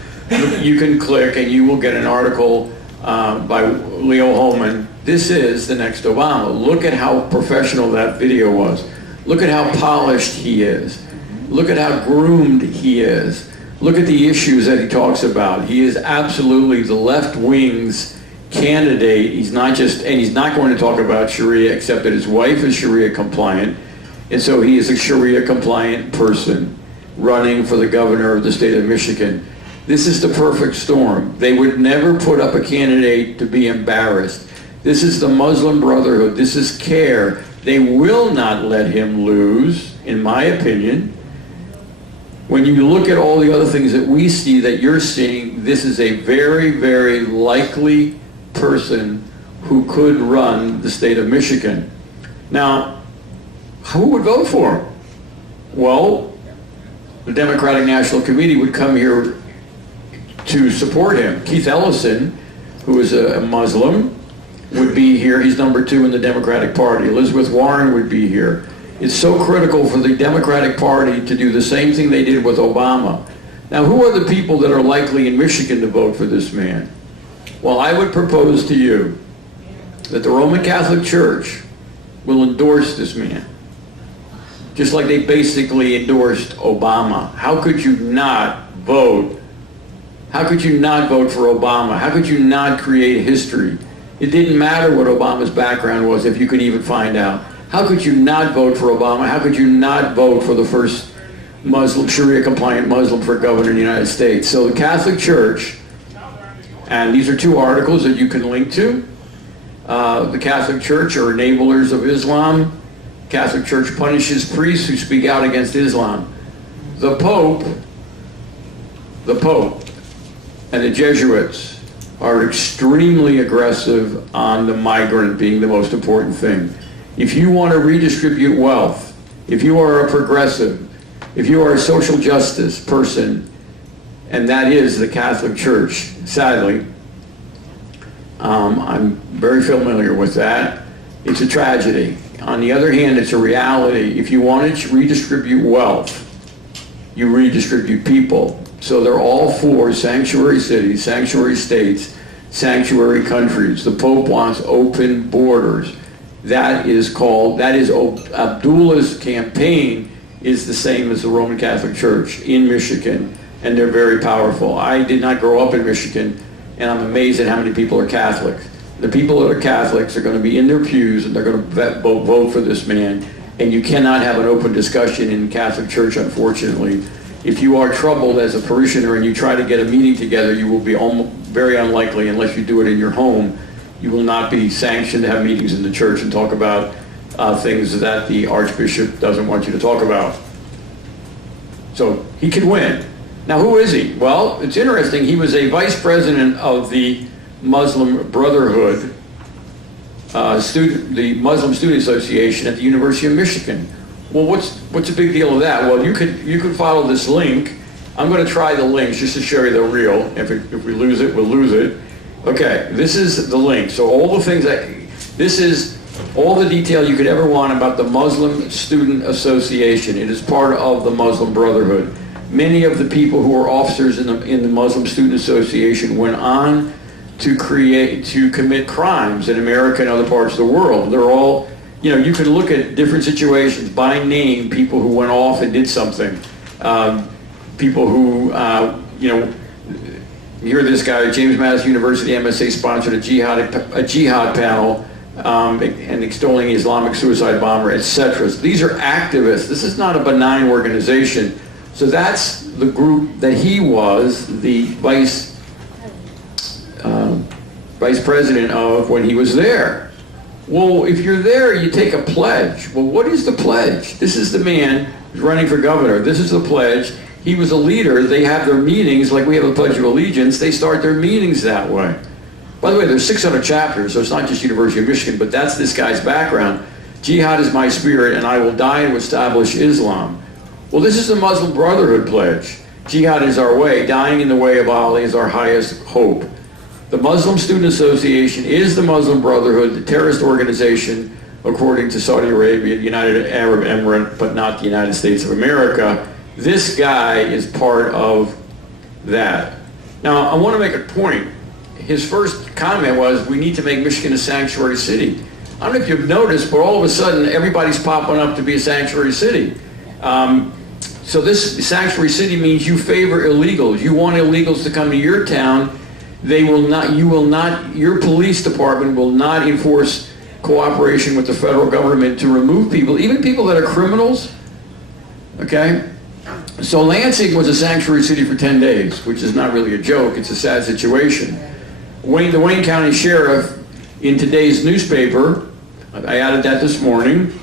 You can click, and you will get an article by Leo Holman. This is the next Obama. Look at how professional that video was. Look at how polished he is. Look at how groomed he is. Look at the issues that he talks about. He is absolutely the left wing's candidate. He's not going to talk about Sharia, except that his wife is Sharia compliant. And so he is a Sharia compliant person running for the governor of the state of Michigan. This is the perfect storm. They would never put up a candidate to be embarrassed. This is the Muslim Brotherhood. This is CARE. They will not let him lose, in my opinion. When you look at all the other things that we see, that you're seeing, this is a very, very likely person who could run the state of Michigan. Now, who would vote for him? Well, the Democratic National Committee would come here to support him. Keith Ellison, who is a Muslim, would be here. He's number 2 in the Democratic Party. Elizabeth Warren would be here. It's so critical for the Democratic Party to do the same thing they did with Obama. Now, who are the people that are likely in Michigan to vote for this man? Well, I would propose to you that the Roman Catholic Church will endorse this man, just like they basically endorsed Obama. How could you not vote? How could you not vote for Obama? How could you not create history? It didn't matter what Obama's background was, if you could even find out. How could you not vote for Obama? How could you not vote for the first Muslim, Sharia-compliant Muslim for governor of the United States? So the Catholic Church, and these are 2 articles that you can link to. The Catholic Church are enablers of Islam. Catholic Church punishes priests who speak out against Islam. The Pope, and the Jesuits are extremely aggressive on the migrant being the most important thing. If you want to redistribute wealth, if you are a progressive, if you are a social justice person, and that is the Catholic Church, sadly, I'm very familiar with that. It's a tragedy. On the other hand, it's a reality. If you want to redistribute wealth, you redistribute people. So they're all for sanctuary cities, sanctuary states, sanctuary countries. The Pope wants open borders. Abdullah's campaign is the same as the Roman Catholic Church in Michigan, and they're very powerful. I did not grow up in Michigan, and I'm amazed at how many people are Catholic. The people that are Catholics are going to be in their pews, and they're going to vote for this man. And you cannot have an open discussion in Catholic Church, unfortunately. If you are troubled as a parishioner and you try to get a meeting together, you will be very unlikely, unless you do it in your home. You will not be sanctioned to have meetings in the church and talk about things that the Archbishop doesn't want you to talk about. So he could win. Now, who is he? Well, it's interesting. He was a vice president of the Muslim Brotherhood, the Muslim Student Association at the University of Michigan. Well, what's the big deal of that? Well, you could follow this link. I'm going to try the links just to show you the real. If we lose it, we'll lose it. Okay, this is the link. So all the things this is all the detail you could ever want about the Muslim Student Association. It is part of the Muslim Brotherhood. Many of the people who are officers in the Muslim Student Association went on to commit crimes in America and other parts of the world. They're all, you can look at different situations by name, people who went off and did something. People who, you hear this guy, James Madison University MSA sponsored a jihad panel and extolling Islamic suicide bomber, etc. These are activists. This is not a benign organization. So that's the group that he was the vice president of when he was there. Well, if you're there, you take a pledge. Well, what is the pledge? This is the man who's running for governor. This is the pledge. He was a leader. They have their meetings like we have a Pledge of Allegiance. They start their meetings that way. By the way, there's 600 chapters, so it's not just University of Michigan, but that's this guy's background. Jihad is my spirit, and I will die to establish Islam. Well, this is the Muslim Brotherhood pledge. Jihad is our way. Dying in the way of Allah is our highest hope. The Muslim Student Association is the Muslim Brotherhood, the terrorist organization, according to Saudi Arabia, the United Arab Emirates, but not the United States of America. This guy is part of that. Now, I want to make a point. His first comment was, we need to make Michigan a sanctuary city. I don't know if you've noticed, but all of a sudden, everybody's popping up to be a sanctuary city. So this sanctuary city means you favor illegals. You want illegals to come to your town. They will not, you will not, your police department will not enforce cooperation with the federal government to remove people, even people that are criminals, okay? So Lansing was a sanctuary city for 10 days, which is not really a joke, it's a sad situation. The Wayne County Sheriff, in today's newspaper, I added that this morning,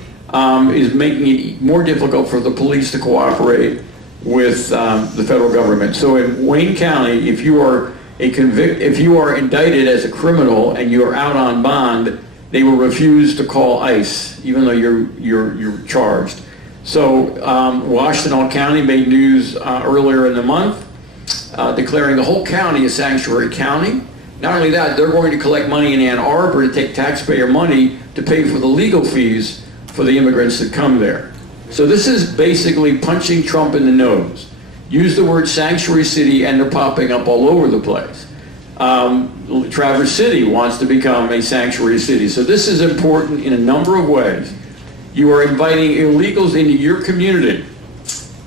is making it more difficult for the police to cooperate with the federal government. So in Wayne County, if you are indicted as a criminal and you are out on bond, they will refuse to call ICE, even though you're charged. So Washtenaw County made news earlier in the month, declaring the whole county a sanctuary county. Not only that, they're going to collect money in Ann Arbor to take taxpayer money to pay for the legal fees for the immigrants that come there. So this is basically punching Trump in the nose. Use the word sanctuary city and they're popping up all over the place. Traverse City wants to become a sanctuary city. So this is important in a number of ways. You are inviting illegals into your community.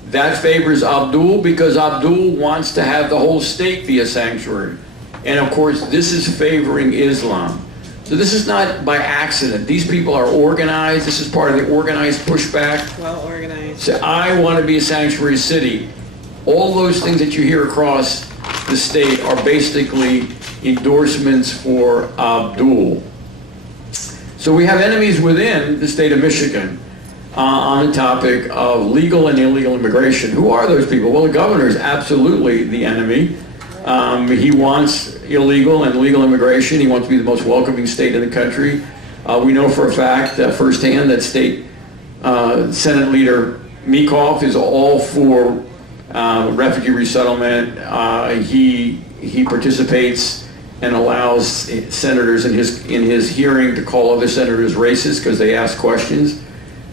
That favors Abdul because Abdul wants to have the whole state be a sanctuary. And of course, this is favoring Islam. So this is not by accident. These people are organized. This is part of the organized pushback. Well organized. So I want to be a sanctuary city. All those things that you hear across the state are basically endorsements for Abdul. So we have enemies within the state of Michigan on the topic of legal and illegal immigration. Who are those people? Well, the governor is absolutely the enemy. He wants illegal and legal immigration. He wants to be the most welcoming state in the country. We know for a fact, firsthand, that state Senate Leader Meekhoff is all for refugee resettlement. He participates and allows senators in his hearing to call other senators racist because they ask questions.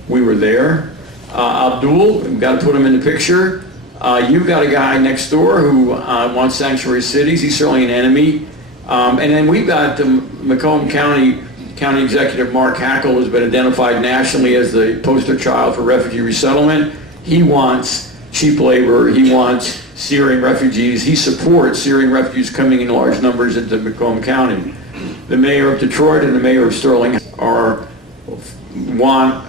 We were there. Abdul, we've got to put him in the picture. You've got a guy next door who wants sanctuary cities. He's certainly an enemy. And then we've got the Macomb County Executive Mark Hackle, who's been identified nationally as the poster child for refugee resettlement. He wants cheap labor. He wants Syrian refugees. He supports Syrian refugees coming in large numbers into Macomb County. The mayor of Detroit and the mayor of Sterling want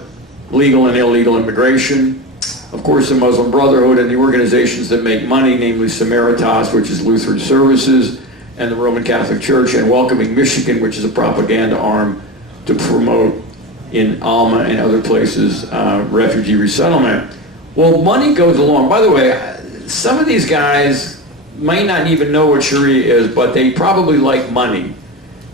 legal and illegal immigration. Of course, the Muslim Brotherhood and the organizations that make money, namely Samaritas, which is Lutheran Services, and the Roman Catholic Church, and Welcoming Michigan, which is a propaganda arm to promote in Alma and other places refugee resettlement. Well, money goes along. By the way, some of these guys may not even know what Sharia is, but they probably like money.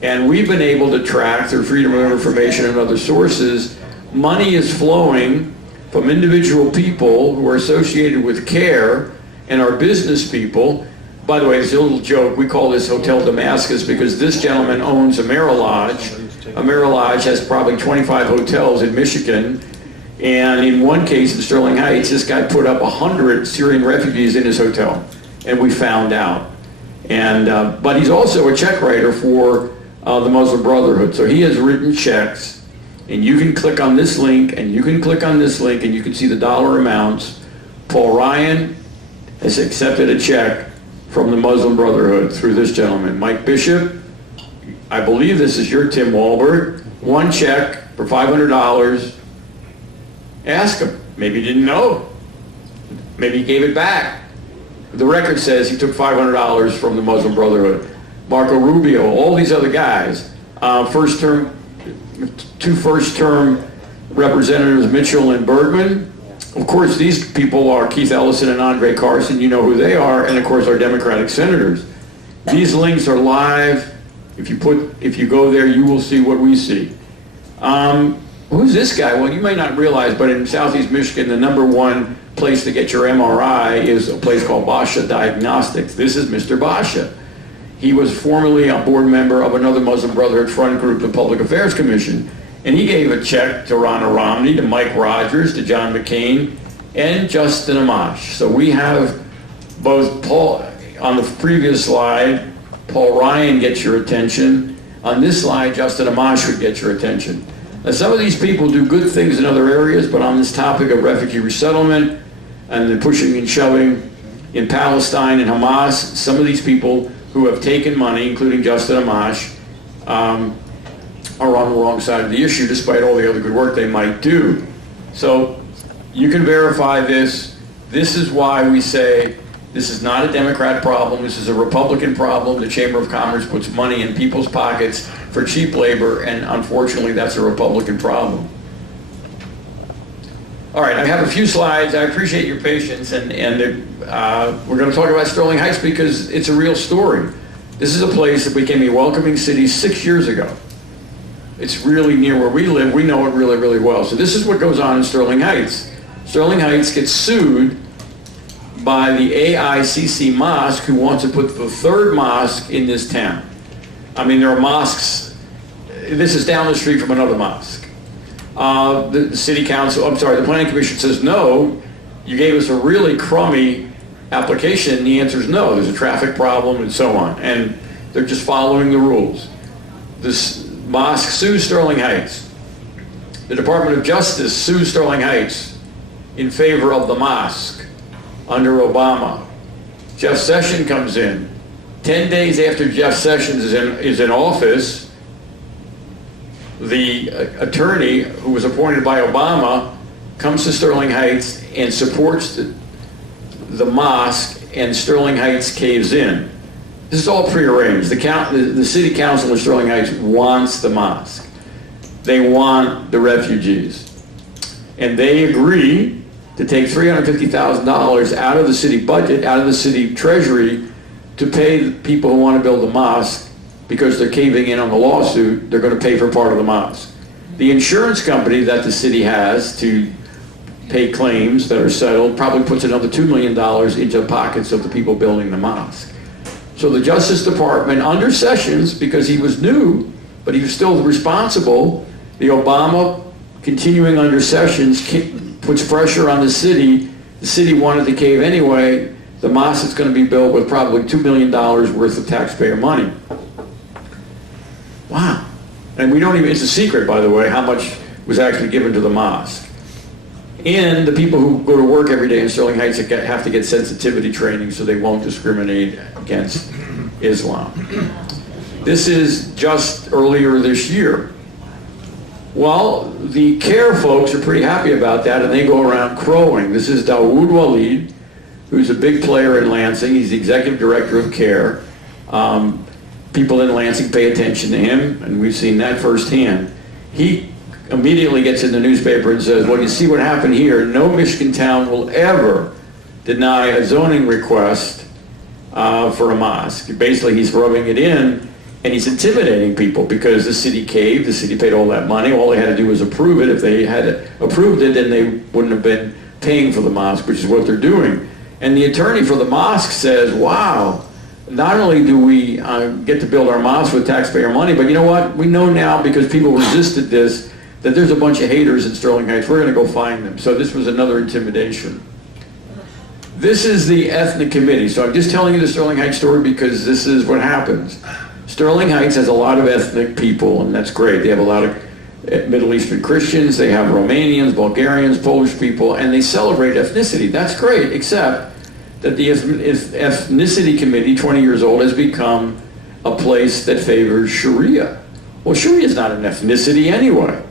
And we've been able to track through Freedom of Information and other sources, money is flowing from individual people who are associated with CARE and our business people. By the way, it's a little joke. We call this Hotel Damascus because this gentleman owns a Lodge. A Lodge has probably 25 hotels in Michigan. And in one case in Sterling Heights, this guy put up 100 Syrian refugees in his hotel. And we found out. And but he's also a check writer for the Muslim Brotherhood. So he has written checks. And you can click on this link, and you can click on this link, and you can see the dollar amounts. Paul Ryan has accepted a check from the Muslim Brotherhood through this gentleman. Mike Bishop, I believe this is your Tim Walberg, one check for $500. Ask him. Maybe he didn't know. Maybe he gave it back. The record says he took $500 from the Muslim Brotherhood. Marco Rubio, all these other guys, two first-term representatives, Mitchell and Bergman. Of course, these people are Keith Ellison and Andre Carson. You know who they are, and of course, our Democratic senators. These links are live. If you go there, you will see what we see. who's this guy? Well, you may not realize, but in Southeast Michigan, the #1 place to get your MRI is a place called Basha Diagnostics. This is Mr. Basha. He was formerly a board member of another Muslim Brotherhood front group, the Public Affairs Commission, and he gave a check to Ronna Romney, to Mike Rogers, to John McCain, and Justin Amash. So we have both Paul, on the previous slide, Paul Ryan gets your attention. On this slide, Justin Amash would get your attention. Now, some of these people do good things in other areas, but on this topic of refugee resettlement and the pushing and shoving in Palestine and Hamas, some of these people who have taken money, including Justin Amash, are on the wrong side of the issue, despite all the other good work they might do. So you can verify this. This is why we say this is not a Democrat problem. This is a Republican problem. The Chamber of Commerce puts money in people's pockets for cheap labor, and unfortunately, that's a Republican problem. All right, I have a few slides. I appreciate your patience, and we're going to talk about Sterling Heights because it's a real story. This is a place that became a welcoming city 6 years ago. It's really near where we live. We know it really, really well. So this is what goes on in Sterling Heights. Sterling Heights gets sued by the AICC mosque, who wants to put the third mosque in this town. I mean, there are mosques. This is down the street from another mosque. The city council, I'm sorry, the planning commission says, no, you gave us a really crummy application. And the answer is no, there's a traffic problem and so on. And they're just following the rules. This mosque sues Sterling Heights. The Department of Justice sues Sterling Heights in favor of the mosque under Obama. Jeff Sessions comes in. 10 days after Jeff Sessions is in office, the attorney who was appointed by Obama comes to Sterling Heights and supports the mosque, and Sterling Heights caves in. This is all prearranged. The city council of Sterling Heights wants the mosque. They want the refugees. And they agree to take $350,000 out of the city budget, out of the city treasury, to pay the people who want to build the mosque. Because they're caving in on the lawsuit, they're going to pay for part of the mosque. The insurance company that the city has to pay claims that are settled probably puts another $2 million into the pockets of the people building the mosque. So the Justice Department, under Sessions, because he was new, but he was still responsible, the Obama, continuing under Sessions, puts pressure on the city. The city wanted to cave anyway. The mosque is going to be built with probably $2 million worth of taxpayer money. Wow. And we don't even, it's a secret, by the way, how much was actually given to the mosque. And the people who go to work every day in Sterling Heights have to get sensitivity training so they won't discriminate against Islam. This is just earlier this year. Well, the CARE folks are pretty happy about that, and they go around crowing. This is Dawood Walid, who's a big player in Lansing. He's the executive director of CARE. People in Lansing pay attention to him, and we've seen that firsthand. He immediately gets in the newspaper and says, well, you see what happened here. No Michigan town will ever deny a zoning request for a mosque. Basically, he's rubbing it in, and he's intimidating people because the city caved, the city paid all that money. All they had to do was approve it. If they had approved it, then they wouldn't have been paying for the mosque, which is what they're doing. And the attorney for the mosque says, wow, not only do we get to build our mosque with taxpayer money, but you know what? We know now, because people resisted this, that there's a bunch of haters in Sterling Heights. We're going to go find them. So this was another intimidation. This is the ethnic committee. So I'm just telling you the Sterling Heights story because this is what happens. Sterling Heights has a lot of ethnic people, and that's great. They have a lot of Middle Eastern Christians. They have Romanians, Bulgarians, Polish people, and they celebrate ethnicity. That's great, except that the ethnicity committee, 20 years old, has become a place that favors Sharia. Well, Sharia is not an ethnicity anyway.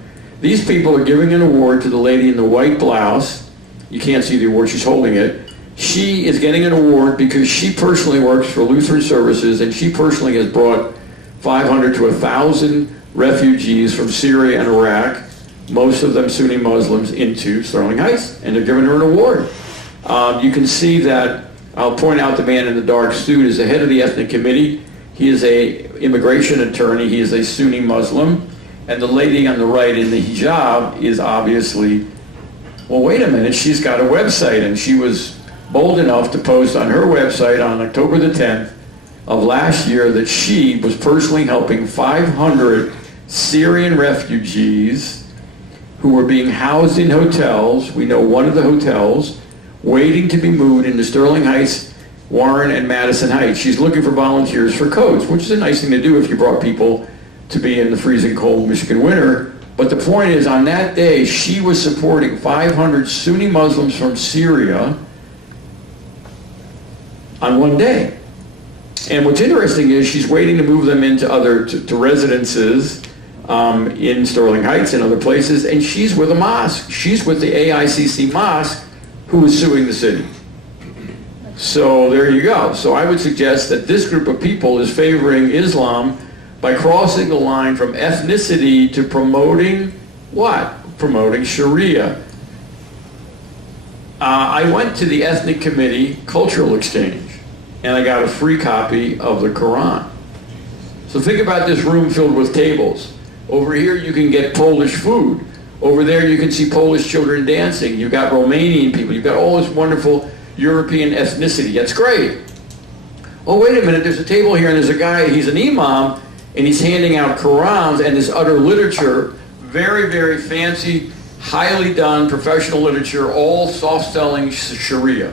These people are giving an award to the lady in the white blouse. You can't see the award, she's holding it. She is getting an award because she personally works for Lutheran Services, and she personally has brought 500 to 1,000 refugees from Syria and Iraq, most of them Sunni Muslims, into Sterling Heights, and they're giving her an award. You can see that, I'll point out the man in the dark suit is the head of the ethnic committee. He is an immigration attorney. He is a Sunni Muslim. And the lady on the right in the hijab is obviously, well, wait a minute, she's got a website, and she was bold enough to post on her website on October the 10th of last year that she was personally helping 500 Syrian refugees who were being housed in hotels. We know one of the hotels, waiting to be moved into Sterling Heights, Warren, and Madison Heights. She's looking for volunteers for coats, which is a nice thing to do if you brought people to be in the freezing cold Michigan winter. But the point is, on that day, she was supporting 500 Sunni Muslims from Syria on one day. And what's interesting is she's waiting to move them into to residences in Sterling Heights and other places, and she's with a mosque. She's with the AICC mosque, who is suing the city. So there you go. So I would suggest that this group of people is favoring Islam by crossing the line from ethnicity to promoting what? Promoting Sharia. I went to the ethnic committee cultural exchange, and I got a free copy of the Quran. So think about this room filled with tables. Over here you can get Polish food. Over there you can see Polish children dancing. You've got Romanian people. You've got all this wonderful European ethnicity. That's great. Oh, wait a minute, there's a table here, and there's a guy, he's an imam, and he's handing out Qurans and this other literature, very, very fancy, highly done professional literature, all soft-selling Sharia.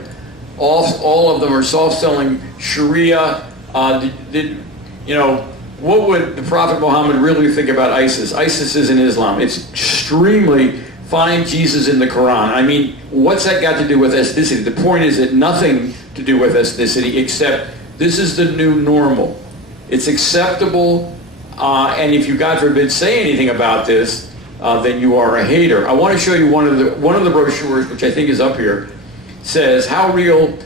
All of them are soft-selling Sharia. What would the Prophet Muhammad really think about ISIS? ISIS isn't Islam. It's extremely, find Jesus in the Quran. I mean, what's that got to do with ethnicity? The point is that nothing to do with ethnicity, except this is the new normal. It's acceptable, and if you, God forbid, say anything about this, then you are a hater. I want to show you one of the brochures, which I think is up here, says, how real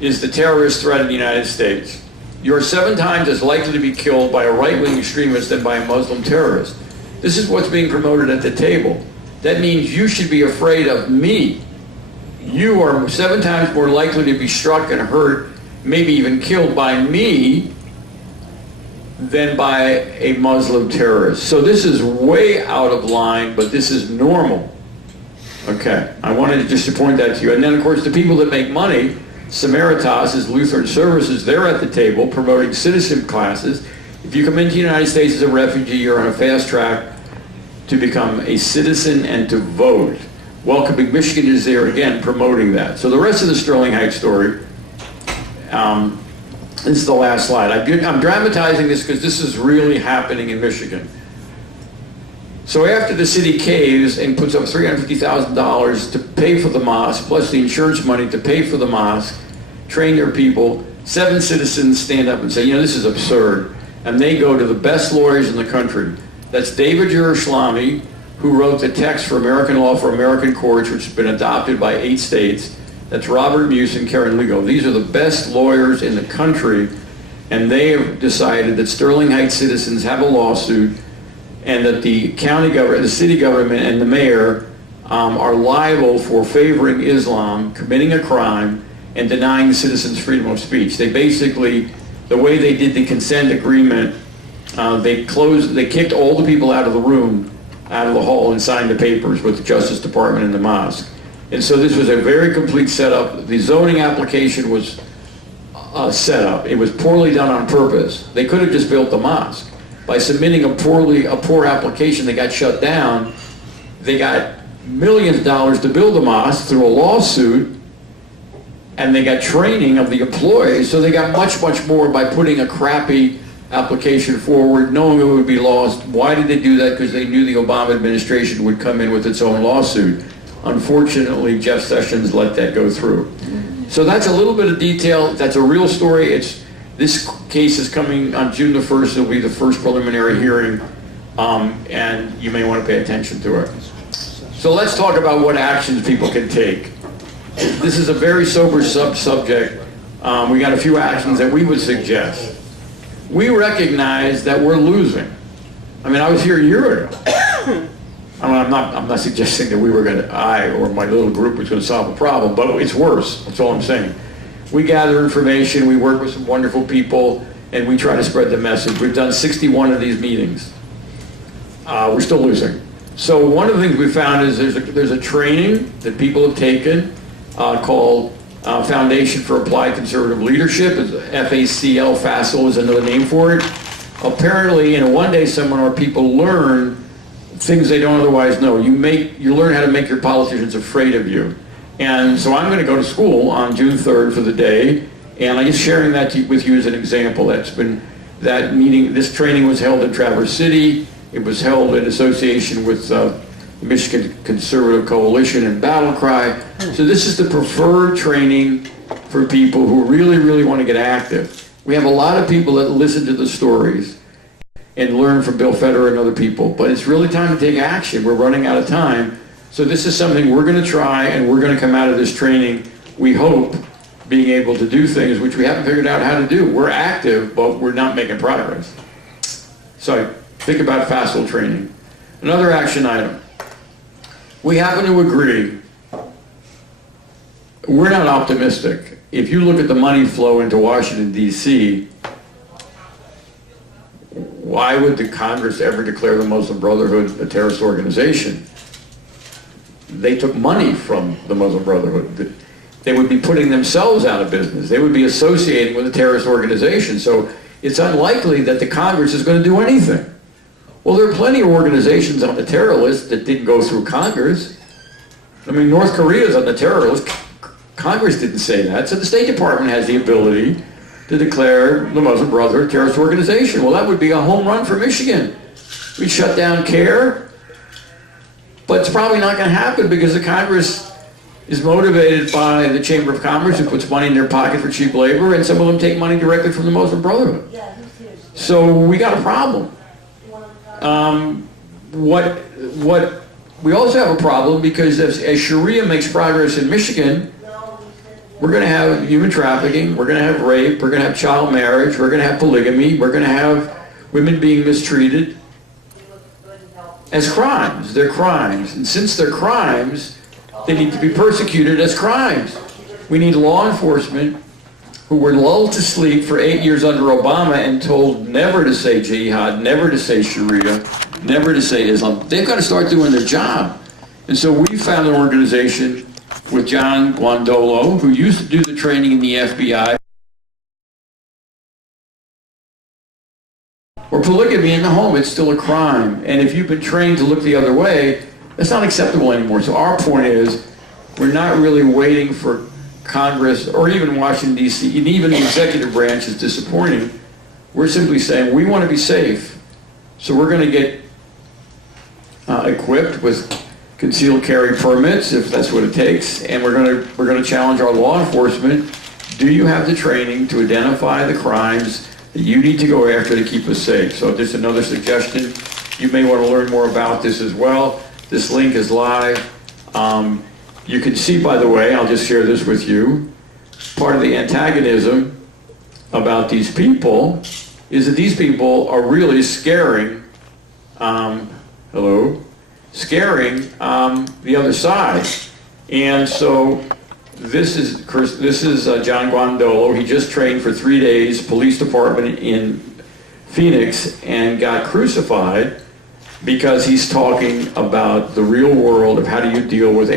is the terrorist threat in the United States? You're 7 times as likely to be killed by a right-wing extremist than by a Muslim terrorist. This is what's being promoted at the table. That means you should be afraid of me. You are 7 times more likely to be struck and hurt, maybe even killed by me, than by a Muslim terrorist. So this is way out of line, but this is normal. Okay, I wanted just to point that to you. And then, of course, the people that make money, Samaritas is Lutheran Services, they're at the table promoting citizen classes. If you come into the United States as a refugee, you're on a fast track to become a citizen and to vote. Welcoming Michigan is there again promoting that. So the rest of the Sterling Heights story, this is the last slide. I'm dramatizing this because this is really happening in Michigan. So after the city caves and puts up $350,000 to pay for the mosque, plus the insurance money to pay for the mosque, train their people, 7 citizens stand up and say, this is absurd. And they go to the best lawyers in the country. That's David Yerushalmi, who wrote the text for American Law for American Courts, which has been adopted by 8 states. That's Robert Muse and Karen Ligo. These are the best lawyers in the country, and they have decided that Sterling Heights citizens have a lawsuit and that the county government, the city government, and the mayor are liable for favoring Islam, committing a crime, and denying citizens freedom of speech. They basically, the way they did the consent agreement, they kicked all the people out of the room, out of the hall, and signed the papers with the Justice Department and the mosque. And so this was a very complete setup. The zoning application was set up. It was poorly done on purpose. They could have just built the mosque. By submitting a poor application, they got shut down. They got millions of dollars to build the mosque through a lawsuit, and they got training of the employees, so they got much, much more by putting a crappy application forward, knowing it would be lost. Why did they do that? Because they knew the Obama administration would come in with its own lawsuit. Unfortunately, Jeff Sessions let that go through. So that's a little bit of detail. That's a real story. This case is coming on June the 1st. It'll be the first preliminary hearing, and you may want to pay attention to it. So let's talk about what actions people can take. This is a very sober subject. We got a few actions that we would suggest. We recognize that we're losing. I mean, I was here a year ago. I'm not suggesting that I or my little group was going to solve a problem, but it's worse. That's all I'm saying. We gather information, we work with some wonderful people, and we try to spread the message. We've done 61 of these meetings. we're still losing. So one of the things we found is there's a training that people have taken called Foundation for Applied Conservative Leadership. FACL, FACL is another name for it. Apparently, in a one-day seminar, people learn things they don't otherwise know. You learn how to make your politicians afraid of you. And so I'm going to go to school on June 3rd for the day, and I'm just sharing that with you as an example. This training was held in Traverse City. It was held in association with the Michigan Conservative Coalition and Battle Cry. So this is the preferred training for people who really, really want to get active. We have a lot of people that listen to the stories and learn from Bill Federer and other people, but it's really time to take action. We're running out of time. So this is something we're going to try, and we're going to come out of this training, we hope, being able to do things which we haven't figured out how to do. We're active, but we're not making progress. So think about FACL training. Another action item. We happen to agree. We're not optimistic. If you look at the money flow into Washington, D.C., why would the Congress ever declare the Muslim Brotherhood a terrorist organization? They took money from the Muslim Brotherhood. They would be putting themselves out of business. They would be associating with a terrorist organization. So it's unlikely that the Congress is going to do anything. Well, there are plenty of organizations on the terror list that didn't go through Congress. I mean, North Korea is on the terror list. Congress didn't say that. So the State Department has the ability to declare the Muslim Brotherhood a terrorist organization. Well, that would be a home run for Michigan. We'd shut down CARE, but it's probably not going to happen because the Congress is motivated by the Chamber of Commerce, who puts money in their pocket for cheap labor, and some of them take money directly from the Muslim Brotherhood. So we got a problem. We also have a problem because as Sharia makes progress in Michigan, we're going to have human trafficking, we're going to have rape, we're going to have child marriage, we're going to have polygamy, we're going to have women being mistreated as crimes. They're crimes. And since they're crimes, they need to be persecuted as crimes. We need law enforcement who were lulled to sleep for 8 years under Obama and told never to say jihad, never to say Sharia, never to say Islam. They've got to start doing their job. And so we found an organization with John Guandolo, who used to do the training in the FBI, or polygamy in the home, it's still a crime. And if you've been trained to look the other way, that's not acceptable anymore. So our point is, we're not really waiting for Congress or even Washington, D.C., and even the executive branch is disappointing. We're simply saying we want to be safe. So we're going to get equipped with concealed carry permits, if that's what it takes, and we're going to challenge our law enforcement. Do you have the training to identify the crimes that you need to go after to keep us safe? So just another suggestion. You may want to learn more about this as well. This link is live. You can see, by the way, I'll just share this with you, part of the antagonism about these people is that these people are really scaring, scaring the other side. And so this is John Guandolo. He just trained for 3 days, police department in Phoenix, and got crucified because he's talking about the real world of how do you deal with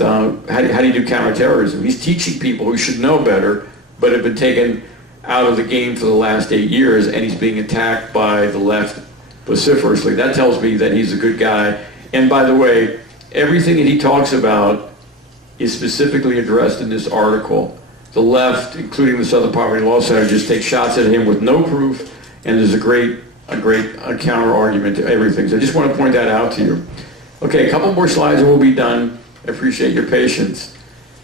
how do you do counterterrorism. He's teaching people who should know better, but have been taken out of the game for the last 8 years, and he's being attacked by the left vociferously. That tells me that he's a good guy. And by the way, everything that he talks about is specifically addressed in this article. The left, including the Southern Poverty Law Center, just take shots at him with no proof, and there's a great counter argument to everything. So I just want to point that out to you. Okay, a couple more slides and we'll be done. I appreciate your patience.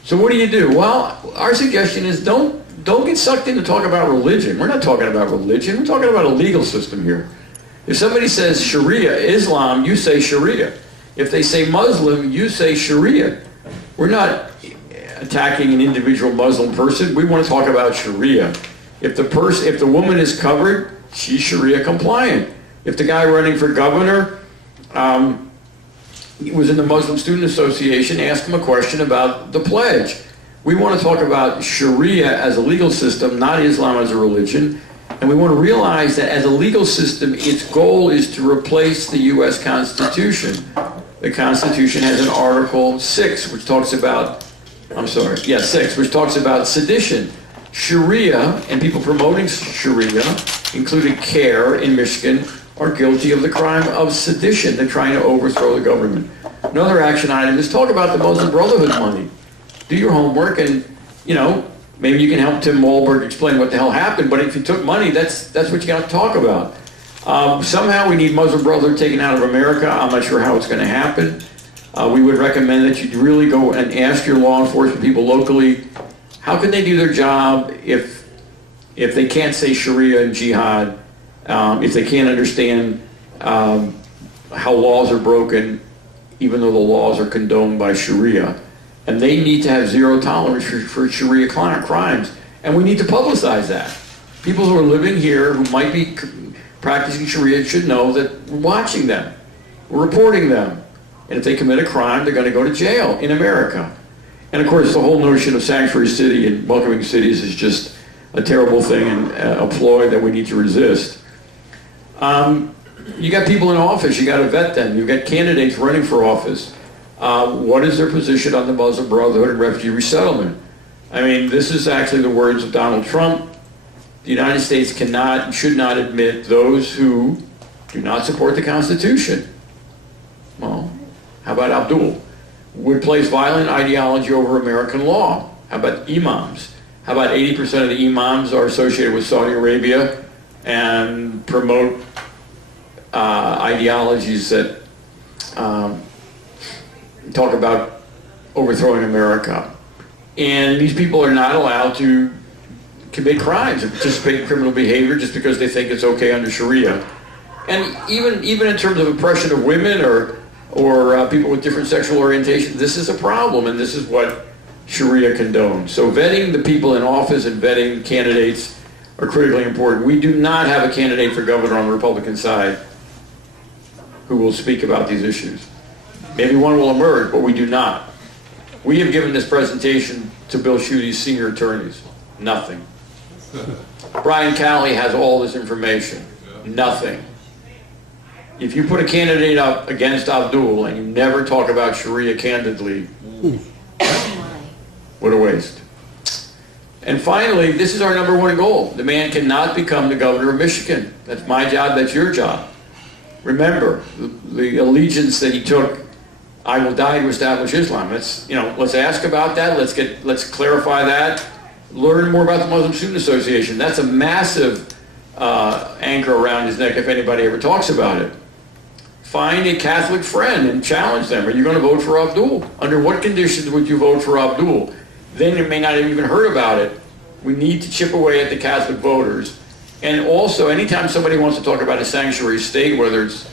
So what do? Well, our suggestion is don't get sucked in to talk about religion. We're not talking about religion. We're talking about a legal system here. If somebody says Sharia, Islam, you say Sharia. If they say Muslim, you say Sharia. We're not attacking an individual Muslim person. We want to talk about Sharia. If the woman is covered, she's Sharia compliant. If the guy running for governor he was in the Muslim Student Association, ask him a question about the pledge. We want to talk about Sharia as a legal system, not Islam as a religion. And we want to realize that as a legal system, its goal is to replace the U.S. Constitution. The Constitution has an Article 6, which talks about, 6, which talks about sedition. Sharia, and people promoting Sharia, including CARE in Michigan, are guilty of the crime of sedition. They're trying to overthrow the government. Another action item is talk about the Muslim Brotherhood money. Do your homework and, maybe you can help Tim Malberg explain what the hell happened, but if you took money, that's what you got to talk about. Somehow we need Muslim Brotherhood taken out of America. I'm not sure how it's going to happen. We would recommend that you really go and ask your law enforcement people locally, how can they do their job if they can't say Sharia and jihad, if they can't understand how laws are broken, even though the laws are condoned by Sharia. And they need to have zero tolerance for Sharia crimes. And we need to publicize that. People who are living here who might be practicing Sharia should know that we're watching them, we're reporting them. And if they commit a crime, they're going to go to jail in America. And of course, the whole notion of sanctuary city and welcoming cities is just a terrible thing and a ploy that we need to resist. You got people in office, you got to vet them. You've got candidates running for office. What is their position on the Muslim Brotherhood and refugee resettlement? I mean, this is actually the words of Donald Trump. The United States cannot and should not admit those who do not support the Constitution. Well, how about Abdul? Would place violent ideology over American law. How about imams? How about 80% of the imams are associated with Saudi Arabia and promote ideologies that talk about overthrowing America. And these people are not allowed to commit crimes or participate in criminal behavior just because they think it's okay under Sharia. And even in terms of oppression of women or people with different sexual orientations, this is a problem, and this is what Sharia condones. So vetting the people in office and vetting candidates are critically important. We do not have a candidate for governor on the Republican side who will speak about these issues. Maybe one will emerge, but we do not. We have given this presentation to Bill Schuette's senior attorneys. Nothing. Brian Calley has all this information. Nothing. If you put a candidate up against Abdul and you never talk about Sharia candidly, what a waste. And finally, this is our number one goal. The man cannot become the governor of Michigan. That's my job, that's your job. Remember, the allegiance that he took, I will die to establish Islam. Let's ask about that. Let's clarify that. Learn more about the Muslim Student Association. That's a massive anchor around his neck if anybody ever talks about it. Find a Catholic friend and challenge them. Are you going to vote for Abdul? Under what conditions would you vote for Abdul? Then you may not have even heard about it. We need to chip away at the Catholic voters. And also, anytime somebody wants to talk about a sanctuary state, whether it's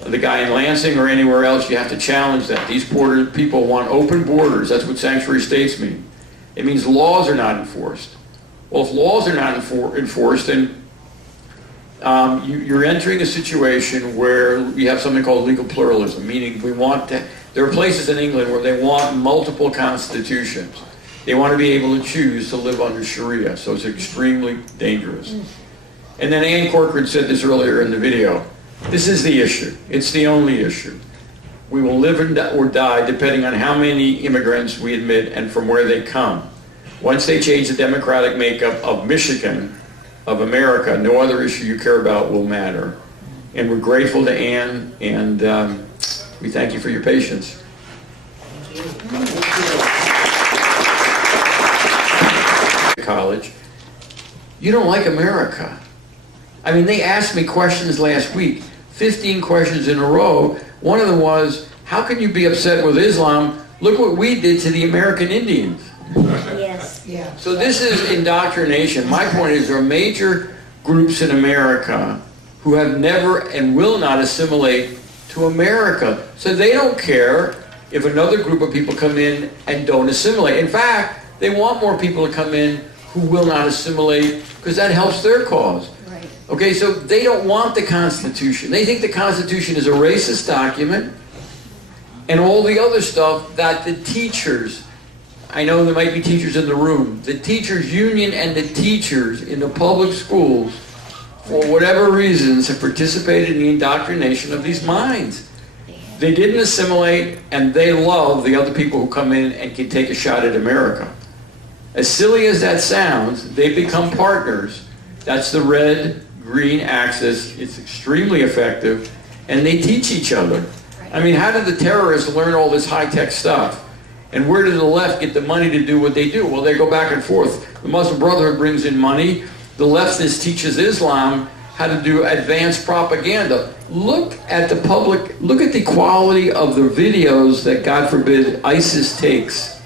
the guy in Lansing or anywhere else, you have to challenge that. These people want open borders. That's what sanctuary states mean. It means laws are not enforced. Well, if laws are not enforced, then you're entering a situation where you have something called legal pluralism, meaning there are places in England where they want multiple constitutions. They want to be able to choose to live under Sharia, so it's extremely dangerous. And then Ann Corcoran said this earlier in the video. This is the issue. It's the only issue. We will live or die depending on how many immigrants we admit and from where they come. Once they change the democratic makeup of Michigan, of America, no other issue you care about will matter. And we're grateful to Ann, and we thank you for your patience. College, you don't like America. I mean, they asked me questions last week, 15 questions in a row. One of them was, how can you be upset with Islam? Look what we did to the American Indians. Yes. Yeah. So this is indoctrination. My point is there are major groups in America who have never and will not assimilate to America. So they don't care if another group of people come in and don't assimilate. In fact, they want more people to come in who will not assimilate because that helps their cause. Right. Okay, so they don't want the Constitution. They think the Constitution is a racist document and all the other stuff that the teachers, I know there might be teachers in the room, the teachers union and the teachers in the public schools for whatever reasons, have participated in the indoctrination of these minds. They didn't assimilate, and they love the other people who come in and can take a shot at America. As silly as that sounds, they become partners. That's the red-green axis. It's extremely effective, and they teach each other. I mean, how did the terrorists learn all this high-tech stuff? And where did the left get the money to do what they do? Well, they go back and forth. The Muslim Brotherhood brings in money. The leftist teaches Islam how to do advanced propaganda. Look at the public, look at the quality of the videos that, God forbid, ISIS takes.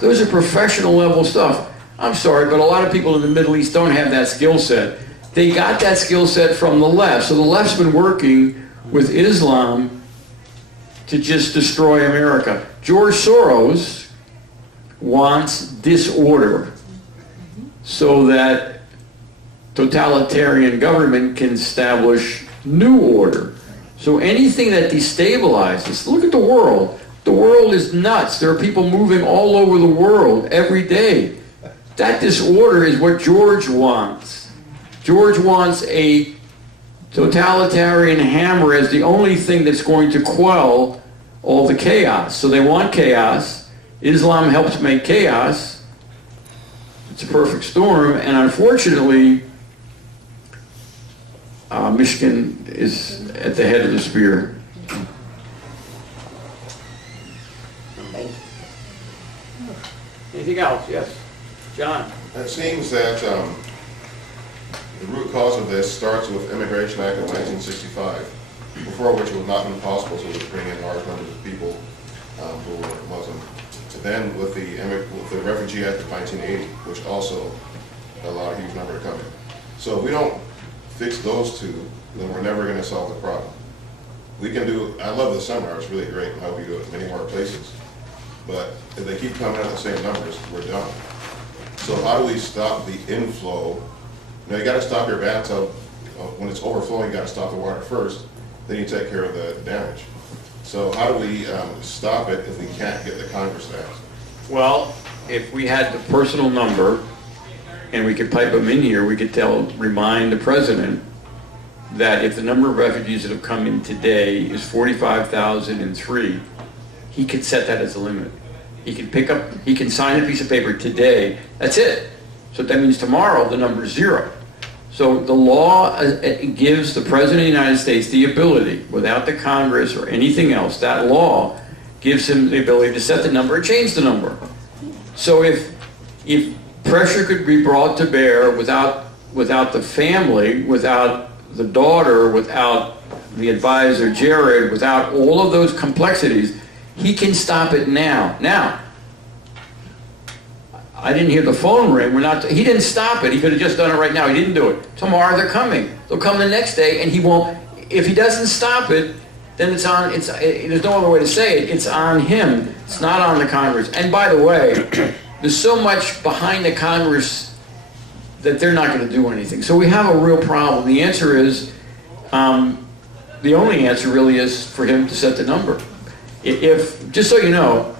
Those are professional level stuff. I'm sorry, but a lot of people in the Middle East don't have that skill set. They got that skill set from the left. So the left's been working with Islam to just destroy America. George Soros wants disorder so that totalitarian government can establish new order. So anything that destabilizes, look at the world. The world is nuts. There are people moving all over the world every day. That disorder is what George wants. George wants a totalitarian hammer as the only thing that's going to quell all the chaos. So they want chaos. Islam helps make chaos. It's a perfect storm, and unfortunately, Michigan is at the head of the spear. Anything else? Yes, John. It seems that the root cause of this starts with Immigration Act of 1965, before which it would not have been possible to bring in large numbers of people who were Muslim. And then with the Refugee Act of 1980, which also allowed a huge number to come in. So if we don't fix those two, then we're never going to solve the problem. We can do, I love the seminar, it's really great, I hope you do it in many more places. But if they keep coming out the same numbers, we're done. So how do we stop the inflow? You got to stop your bathtub. When it's overflowing, you got to stop the water first. Then you take care of the damage. So how do we stop it if we can't get the Congress to act? Well, if we had the personal number and we could pipe them in here, we could remind the president that if the number of refugees that have come in today is 45,003, he could set that as a limit. He can sign a piece of paper today. That's it. So that means tomorrow the number is 0. So the law gives the President of the United States the ability, without the Congress or anything else, that law gives him the ability to set the number and change the number. So if pressure could be brought to bear without the family, without the daughter, without the advisor Jared, without all of those complexities, he can stop it now. Now, I didn't hear the phone ring. He didn't stop it. He could have just done it right now. He didn't do it. Tomorrow they're coming. They'll come the next day, and he won't. If he doesn't stop it, then there's no other way to say it. It's on him. It's not on the Congress. And by the way, there's so much behind the Congress that they're not going to do anything. So we have a real problem. The answer is, the only answer really is for him to set the number. Just so you know,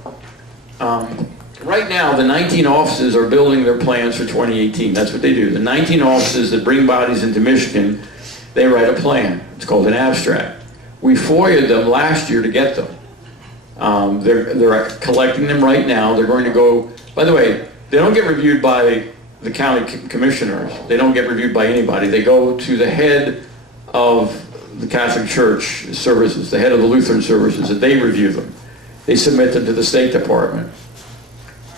right now the 19 offices are building their plans for 2018. That's what they do. The 19 offices that bring bodies into Michigan, they write a plan. It's called an abstract. We FOIA'd them last year to get them. They're collecting them right now. They're going to go, by the way, they don't get reviewed by the county commissioners. They don't get reviewed by anybody. They go to the head of the Catholic Church services, the head of the Lutheran services, and they review them. They submit them to the State Department.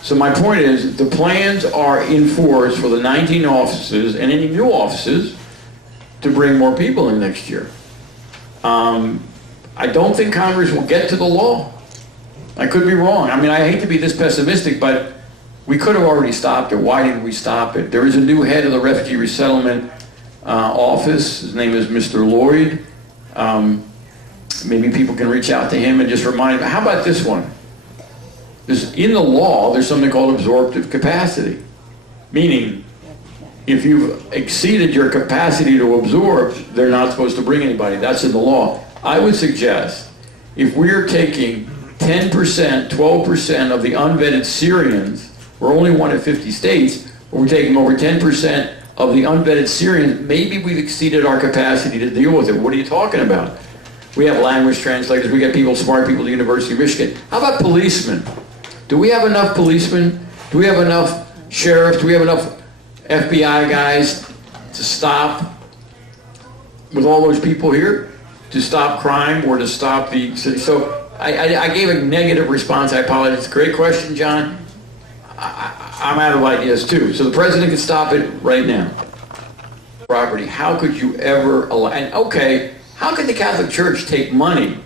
So my point is, the plans are in force for the 19 offices and any new offices to bring more people in next year. I don't think Congress will get to the law. I could be wrong. I mean, I hate to be this pessimistic, but we could have already stopped it. Why didn't we stop it? There is a new head of the Refugee Resettlement office. His name is Mr. Lloyd. Maybe people can reach out to him and just remind him. How about this one? In the law, there's something called absorptive capacity, meaning if you've exceeded your capacity to absorb, they're not supposed to bring anybody. That's in the law. I would suggest if we're taking 10%, 12% of the unvetted Syrians, we're only one of 50 states, but we're taking over 10% of the unvetted Syrians, maybe we've exceeded our capacity to deal with it. What are you talking about? We have language translators, we got people, smart people at the University of Michigan. How about policemen? Do we have enough policemen? Do we have enough sheriffs? Do we have enough FBI guys to stop, with all those people here, to stop crime or to stop the city? So I gave a negative response. I apologize. It's a great question, John. I'm out of ideas too. So the president can stop it right now. Property. How could you ever allow? And okay, how could the Catholic Church take money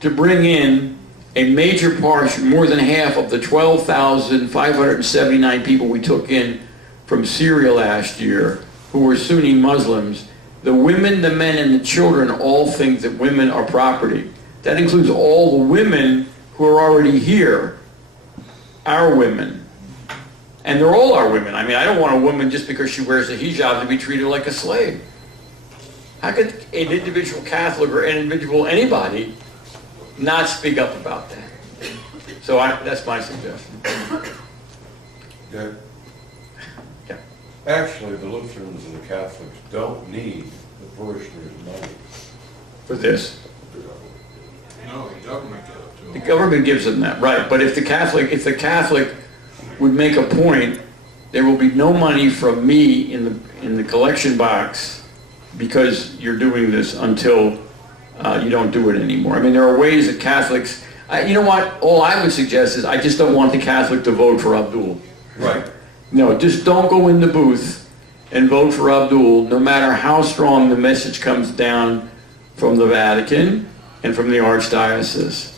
to bring in a major portion, more than half of the 12,579 people we took in from Syria last year, who were Sunni Muslims? The women, the men, and the children all think that women are property. That includes all the women who are already here, our women. And they're all our women. I mean, I don't want a woman just because she wears a hijab to be treated like a slave. How could an individual Catholic or an individual anybody not speak up about that? So that's my suggestion. Yeah. Yeah. Actually, the Lutherans and the Catholics don't need the parishioners' money. For this. No, the government gives it to The them. government gives them that, right? But if the Catholic would make a point, there will be no money from me in the collection box because you're doing this until you don't do it anymore. I mean, there are ways that Catholics. You know what? All I would suggest is I just don't want the Catholic to vote for Abdul. Right. No, just don't go in the booth and vote for Abdul, no matter how strong the message comes down from the Vatican and from the Archdiocese.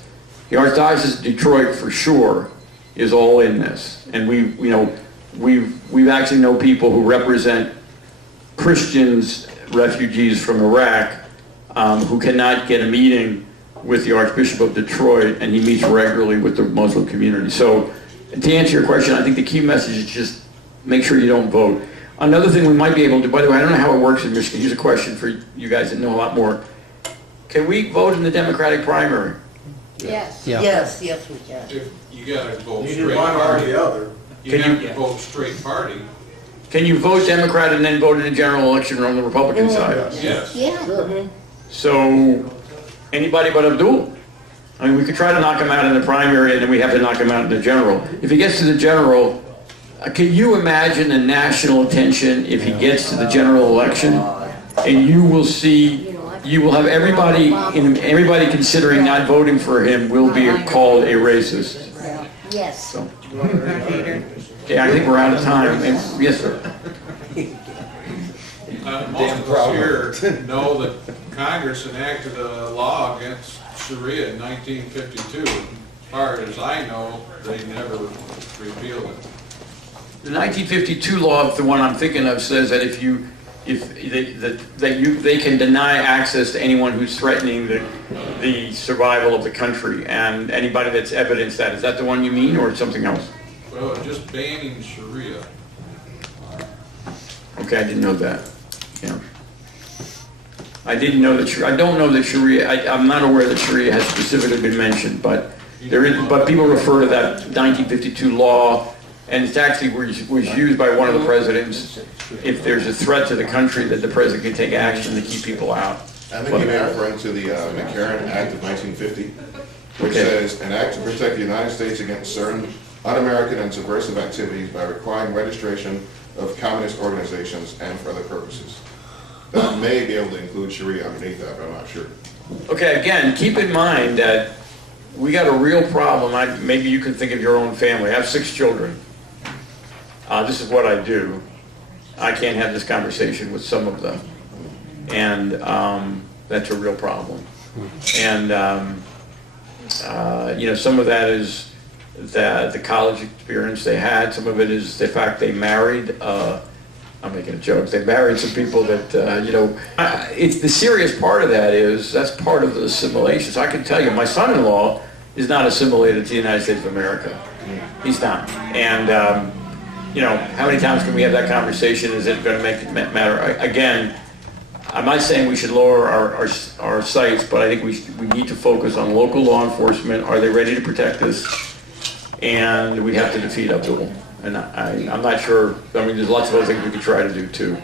The Archdiocese of Detroit, for sure, is all in this, and we've actually know people who represent Christians, refugees from Iraq, who cannot get a meeting with the Archbishop of Detroit, and he meets regularly with the Muslim community. So, to answer your question, I think the key message is just make sure you don't vote. Another thing we might be able to, by the way, I don't know how it works in Michigan. Here's a question for you guys that know a lot more. Can we vote in the Democratic primary? Yes. Yeah. Yes, yes, we can. If you gotta vote Either straight one or party, the other. you Can have you- to vote straight party. Can you vote Democrat and then vote in a general election on the Republican side? Yes. Yeah. So, anybody but Abdul. I mean, we could try to knock him out in the primary, and then we have to knock him out in the general. If he gets to the general, can you imagine the national attention if he gets to the general election? And you will see, you will have everybody considering not voting for him will be called a racist. Yes. So, okay, I think we're out of time. Yes, sir. Most of us here know that Congress enacted a law against Sharia in 1952. As far as I know, they never repealed it. The 1952 law, the one I'm thinking of, says that they can deny access to anyone who's threatening the survival of the country, and anybody that's evidence that. Is that the one you mean, or something else? Well, just banning Sharia. Okay, I didn't know that. Yeah. I didn't know that. I don't know that Sharia. I'm not aware that Sharia has specifically been mentioned, but there is. But people refer to that 1952 law. And it actually was used by one of the presidents if there's a threat to the country that the president can take action to keep people out. I think you may be referring to the McCarran Act of 1950, which Okay. says, an act to protect the United States against certain un-American and subversive activities by requiring registration of communist organizations and for other purposes. That may be able to include Sharia underneath that, but I'm not sure. Okay, again, keep in mind that we got a real problem. Maybe you can think of your own family. I have 6 children. This is what I do. I can't have this conversation with some of them. And that's a real problem. And, some of that is the college experience they had. Some of it is the fact they married. I'm making a joke. They married some people that, it's the serious part of that is, that's part of the assimilation. So I can tell you, my son-in-law is not assimilated to the United States of America. He's not. And, how many times can we have that conversation? Is it going to make it matter? Again, I'm not saying we should lower our sights, but I think we need to focus on local law enforcement. Are they ready to protect us? And we have to defeat Abdul. And I'm not sure, I mean, there's lots of other things we could try to do too.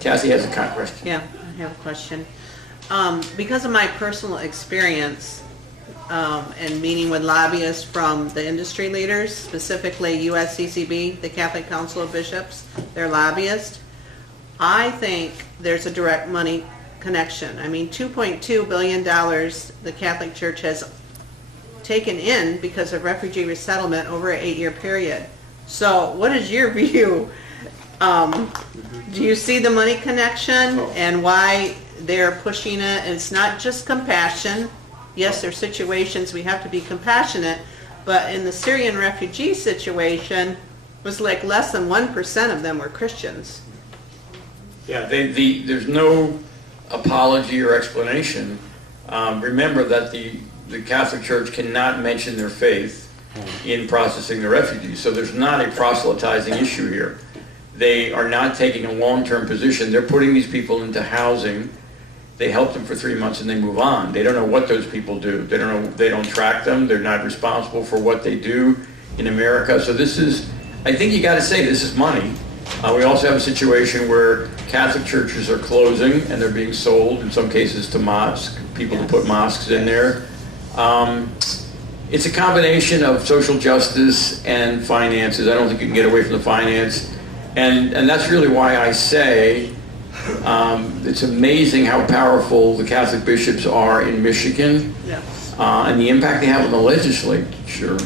Cassie has a question. Yeah, I have a question. Because of my personal experience and meeting with lobbyists from the industry leaders, specifically USCCB, the Catholic Council of Bishops, they're lobbyists, I think there's a direct money connection. I mean, $2.2 billion the Catholic Church has taken in because of refugee resettlement over an 8-year period. So what is your view? Do you see the money connection and why they're pushing it? And it's not just compassion. Yes, there are situations we have to be compassionate, but in the Syrian refugee situation, it was like less than 1% of them were Christians. Yeah, there's no apology or explanation. Remember that the Catholic Church cannot mention their faith in processing the refugees, so there's not a proselytizing issue here. They are not taking a long-term position. They're putting these people into housing. They help them for 3 months and they move on. They don't know what those people do. They don't know. They don't track them. They're not responsible for what they do in America. So this is, I think you got to say, this is money. We also have a situation where Catholic churches are closing and they're being sold, in some cases, to mosques, people to put mosques in there. It's a combination of social justice and finances. I don't think you can get away from the finance. And that's really why I say it's amazing how powerful the Catholic bishops are in Michigan, and the impact they have on the legislature.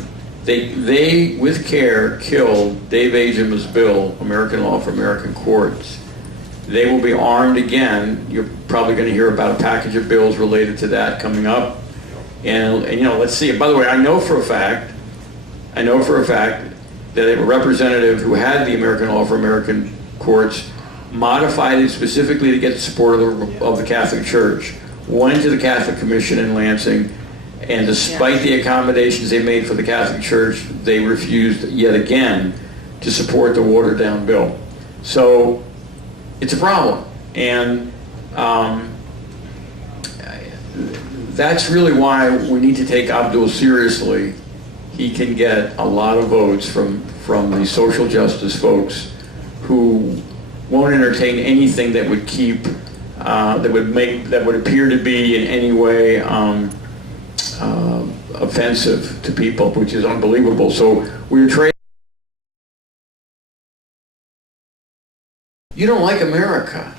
They with care, killed Dave Agema's bill, American Law for American Courts. They will be armed again. You're probably going to hear about a package of bills related to that coming up. And you know, let's see. By the way, I know for a fact that a representative who had the American Law for American Courts modified it specifically to get the support of the Catholic Church, went to the Catholic Commission in Lansing, and despite the accommodations they made for the Catholic Church, they refused yet again to support the watered-down bill. So it's a problem. And that's really why we need to take Abdul seriously. He can get a lot of votes from the social justice folks who won't entertain anything that would keep, that would appear to be in any way offensive to people, which is unbelievable. So we're trading. You don't like America.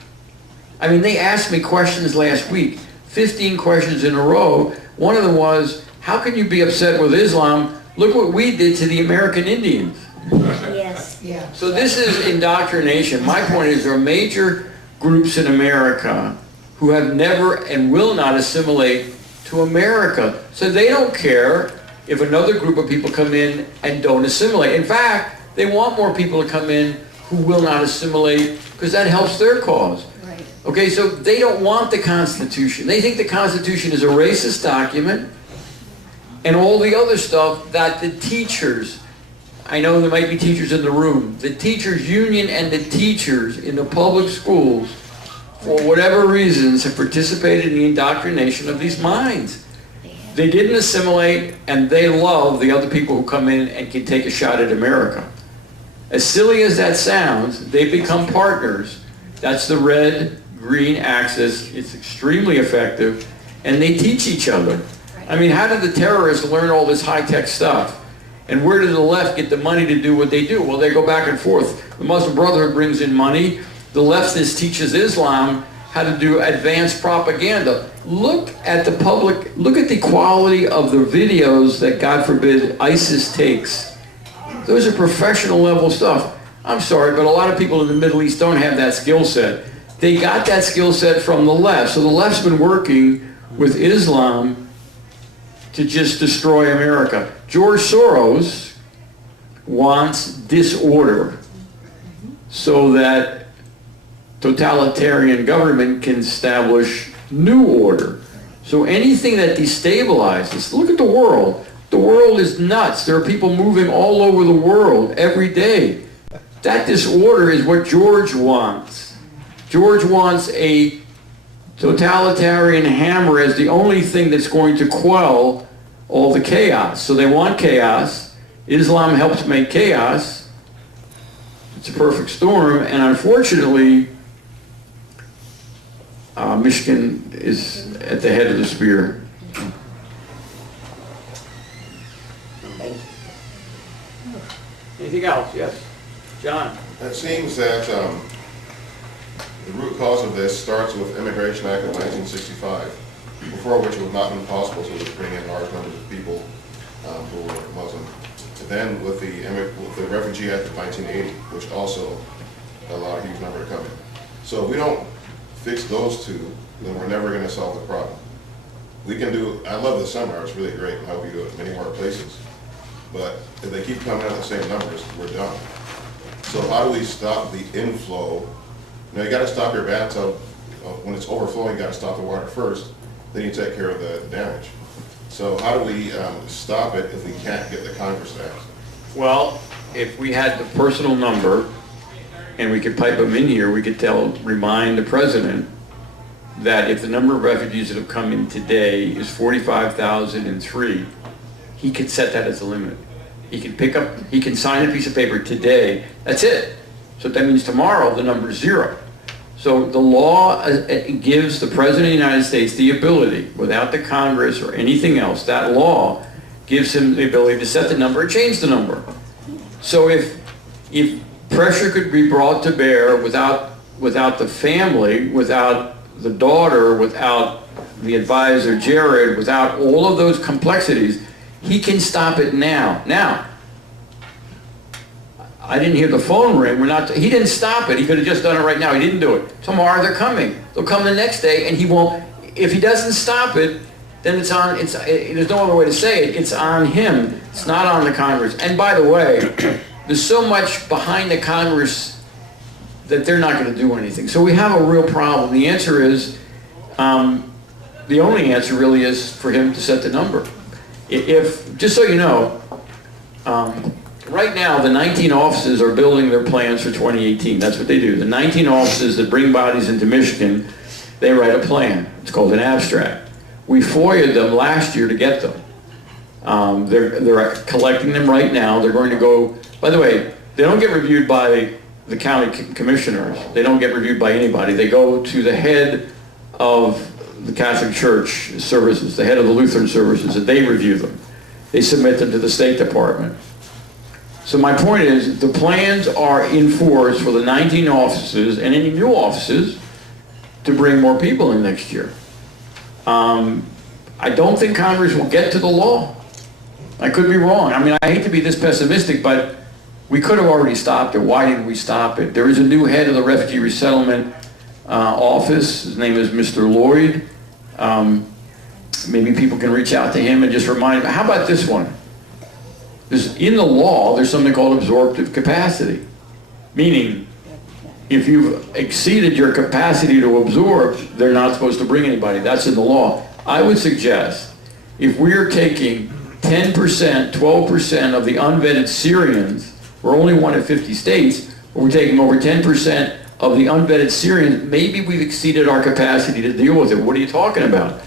I mean, they asked me questions last week, 15 questions in a row. One of them was, how can you be upset with Islam? Look what we did to the American Indians. Yes. Yeah. So this is indoctrination. My point is there are major groups in America who have never and will not assimilate to America. So they don't care if another group of people come in and don't assimilate. In fact, they want more people to come in who will not assimilate because that helps their cause. Right. Okay, so they don't want the Constitution. They think the Constitution is a racist document and all the other stuff that the teachers, I know there might be teachers in the room, the teachers union and the teachers in the public schools, for whatever reasons, have participated in the indoctrination of these minds. They didn't assimilate, and they love the other people who come in and can take a shot at America. As silly as that sounds, they become partners. That's the red-green axis. It's extremely effective, and they teach each other. I mean, how did the terrorists learn all this high-tech stuff? And where did the left get the money to do what they do? Well, they go back and forth. The Muslim Brotherhood brings in money. The leftist teaches Islam how to do advanced propaganda. Look at the public, look at the quality of the videos that, God forbid, ISIS takes. Those are professional level stuff. I'm sorry, but a lot of people in the Middle East don't have that skill set. They got that skill set from the left. So the left's been working with Islam to just destroy America. George Soros wants disorder so that totalitarian government can establish new order. So anything that destabilizes, look at the world. The world is nuts. There are people moving all over the world every day. That disorder is what George wants. George wants a totalitarian hammer as the only thing that's going to quell all the chaos. So they want chaos. Islam helps make chaos. It's a perfect storm, and unfortunately, Michigan is at the head of the spear. Anything else? Yes, John. It seems that the root cause of this starts with Immigration Act of 1965, before which it would not have been possible to bring in large numbers of people who were Muslim. And then with the Refugee Act of 1980, which also allowed a huge number to come in. So if we don't fix those two, then we're never going to solve the problem. We can do, I love the seminar, it's really great, and I hope you do it in many more places. But if they keep coming out the same numbers, we're done. So how do we stop the inflow? You got to stop your bathtub when it's overflowing. You got to stop the water first. Then you take care of the damage. So how do we stop it if we can't get the Congress to act? Well, if we had the personal number and we could pipe them in here, we could remind the president that if the number of refugees that have come in today is 45,003, he could set that as a limit. He can sign a piece of paper today, that's it. So that means tomorrow the number is 0. So the law gives the President of the United States the ability, without the Congress or anything else, that law gives him the ability to set the number and change the number. So if pressure could be brought to bear without the family, without the daughter, without the advisor Jared, without all of those complexities, he can stop it now. Now, I didn't hear the phone ring. He didn't stop it. He could have just done it right now. He didn't do it. Tomorrow they're coming. They'll come the next day, and he won't. If he doesn't stop it, then there's no other way to say it. It's on him. It's not on the Congress. And by the way, there's so much behind the Congress that they're not going to do anything. So we have a real problem. The answer is, the only answer really is for him to set the number. Just so you know, right now the 19 offices are building their plans for 2018. That's what they do. The 19 offices that bring bodies into Michigan, they write a plan. It's called an abstract. We FOIA'd them last year to get them. They're collecting them right now. They're going to go, by the way, they don't get reviewed by the county commissioners. They don't get reviewed by anybody. They go to the head of the Catholic Church services, the head of the Lutheran services, and they review them. They submit them to the State Department. So my point is, the plans are in force for the 19 offices and any new offices to bring more people in next year. I don't think Congress will get to the law. I could be wrong. I mean, I hate to be this pessimistic, but we could have already stopped it. Why didn't we stop it? There is a new head of the Refugee Resettlement office. His name is Mr. Lloyd. Maybe people can reach out to him and just remind him. How about this one? In the law, there's something called absorptive capacity, meaning if you've exceeded your capacity to absorb, they're not supposed to bring anybody. That's in the law. I would suggest if we're taking 10%, 12% of the unvetted Syrians, we're only one of 50 states, but we're taking over 10% of the unvetted Syrians, maybe we've exceeded our capacity to deal with it. What are you talking about?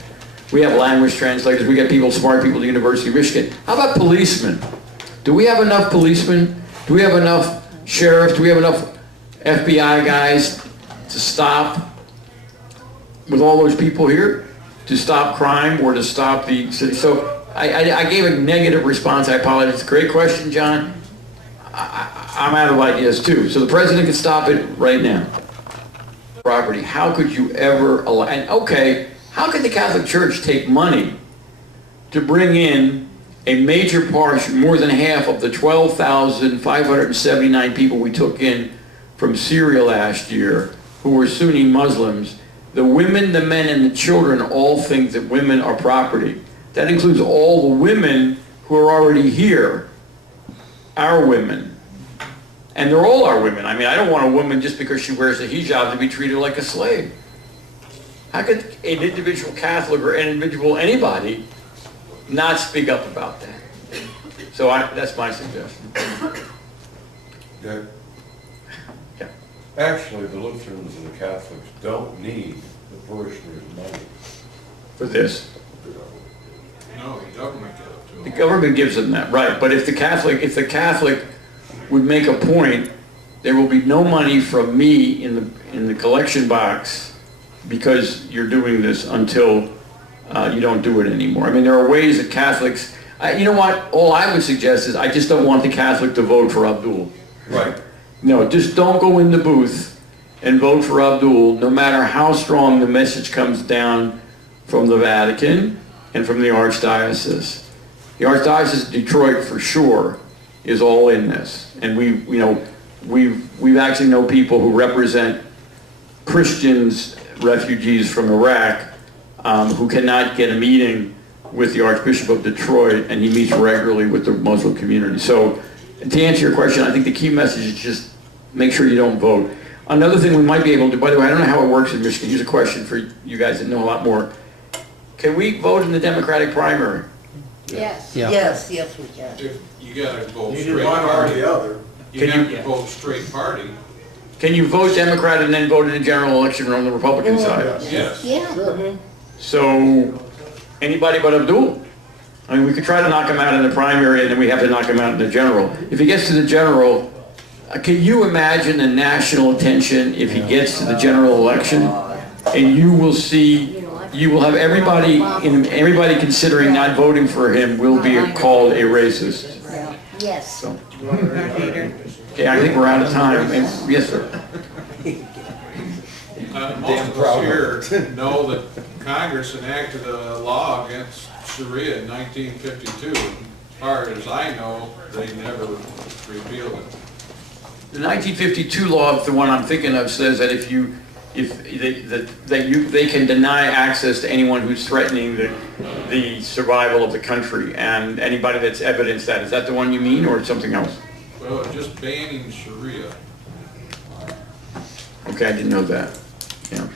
We have language translators, we got smart people at the University of Michigan. How about policemen? Do we have enough policemen? Do we have enough sheriffs? Do we have enough FBI guys to stop, with all those people here, to stop crime or to stop the city? So I gave a negative response. I apologize. It's a great question, John. I'm out of ideas too. So the president can stop it right now. Property. How could you ever allow? And okay, how can the Catholic Church take money to bring in a major portion, more than half of the 12,579 people we took in from Syria last year, who were Sunni Muslims? The women, the men, and the children all think that women are property. That includes all the women who are already here, our women. And they're all our women. I mean, I don't want a woman just because she wears a hijab to be treated like a slave. How could an individual Catholic or an individual anybody not speak up about that? So that's my suggestion. Yeah. Yeah. Actually, the Lutherans and the Catholics don't need the parishioners' money. For this. No, the government gave it to The them. government gives them that, right, but if the Catholic would make a point, there will be no money from me in the collection box because you're doing this until you don't do it anymore. I mean, there are ways that Catholics, you know what, all I would suggest is I just don't want the Catholic to vote for Abdul. Right. No, just don't go in the booth and vote for Abdul, no matter how strong the message comes down from the Vatican and from the Archdiocese. The Archdiocese of Detroit, for sure, is all in this. And we've actually know people who represent Christians, refugees from Iraq, who cannot get a meeting with the Archbishop of Detroit, and he meets regularly with the Muslim community. So, to answer your question, I think the key message is just make sure you don't vote. Another thing we might be able to, by the way, I don't know how it works in Michigan. Here's a question for you guys that know a lot more. Can we vote in the Democratic primary? Yes. Yeah. Yes, yes, we can. If you gotta vote Either straight one or party. the other. You Can have you- to vote straight party. Can you vote Democrat and then vote in a general election on the Republican side? Yes. Yeah. Sure. So, anybody but Abdul? I mean, we could try to knock him out in the primary and then we have to knock him out in the general. If he gets to the general, can you imagine the national attention if he gets to the general election? And you will see, you will have everybody considering not voting for him will be called a racist. Yes. So, okay, I think we're out of time. Yes, sir. Most of us here know that Congress enacted a law against Sharia in 1952. As far as I know, they never repealed it. The 1952 law, the one I'm thinking of, says that they can deny access to anyone who's threatening the survival of the country, and anybody that's evidenced that. Is that the one you mean, or something else? Well, just banning Sharia. Okay, I didn't know that. Yeah.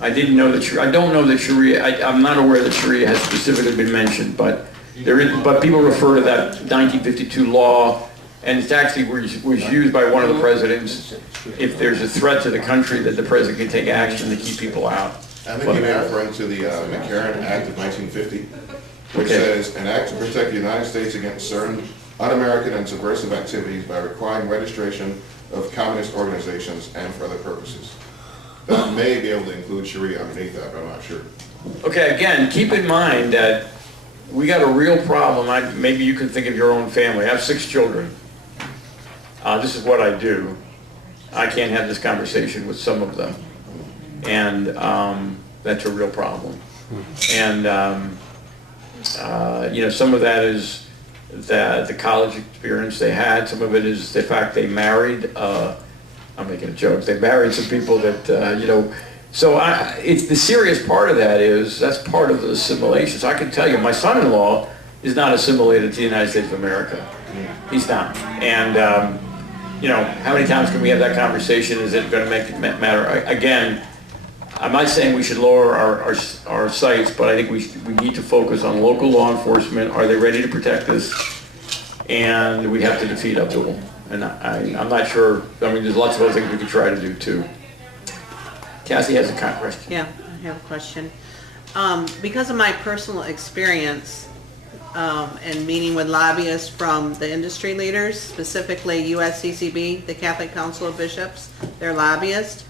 I didn't know that. I don't know that Sharia. I'm not aware that Sharia has specifically been mentioned, but there is. But people refer to that 1952 law. And it actually was used by one of the presidents if there's a threat to the country that the president can take action to keep people out. I think you may be referring to the McCarran Act of 1950, which Okay. says, an act to protect the United States against certain un-American and subversive activities by requiring registration of communist organizations and for other purposes. That may be able to include Sharia underneath that, but I'm not sure. Okay, again, keep in mind that we got a real problem. Maybe you can think of your own family. I have 6 children. This is what I do. I can't have this conversation with some of them. And that's a real problem. And, some of that is the college experience they had. Some of it is the fact they married. I'm making a joke. They married some people that, So it's the serious part of that is that's part of the assimilation. So I can tell you, my son-in-law is not assimilated to the United States of America. He's not. And how many times can we have that conversation? Is it going to make it matter? Again, I'm not saying we should lower our sights, but I think we need to focus on local law enforcement. Are they ready to protect us? And we have to defeat Abdul. And I'm not sure. I mean, there's lots of other things we could try to do too. Cassie has a question. Yeah, I have a question. Because of my personal experience and meeting with lobbyists from the industry leaders, specifically USCCB, the Catholic Council of Bishops, they're lobbyists,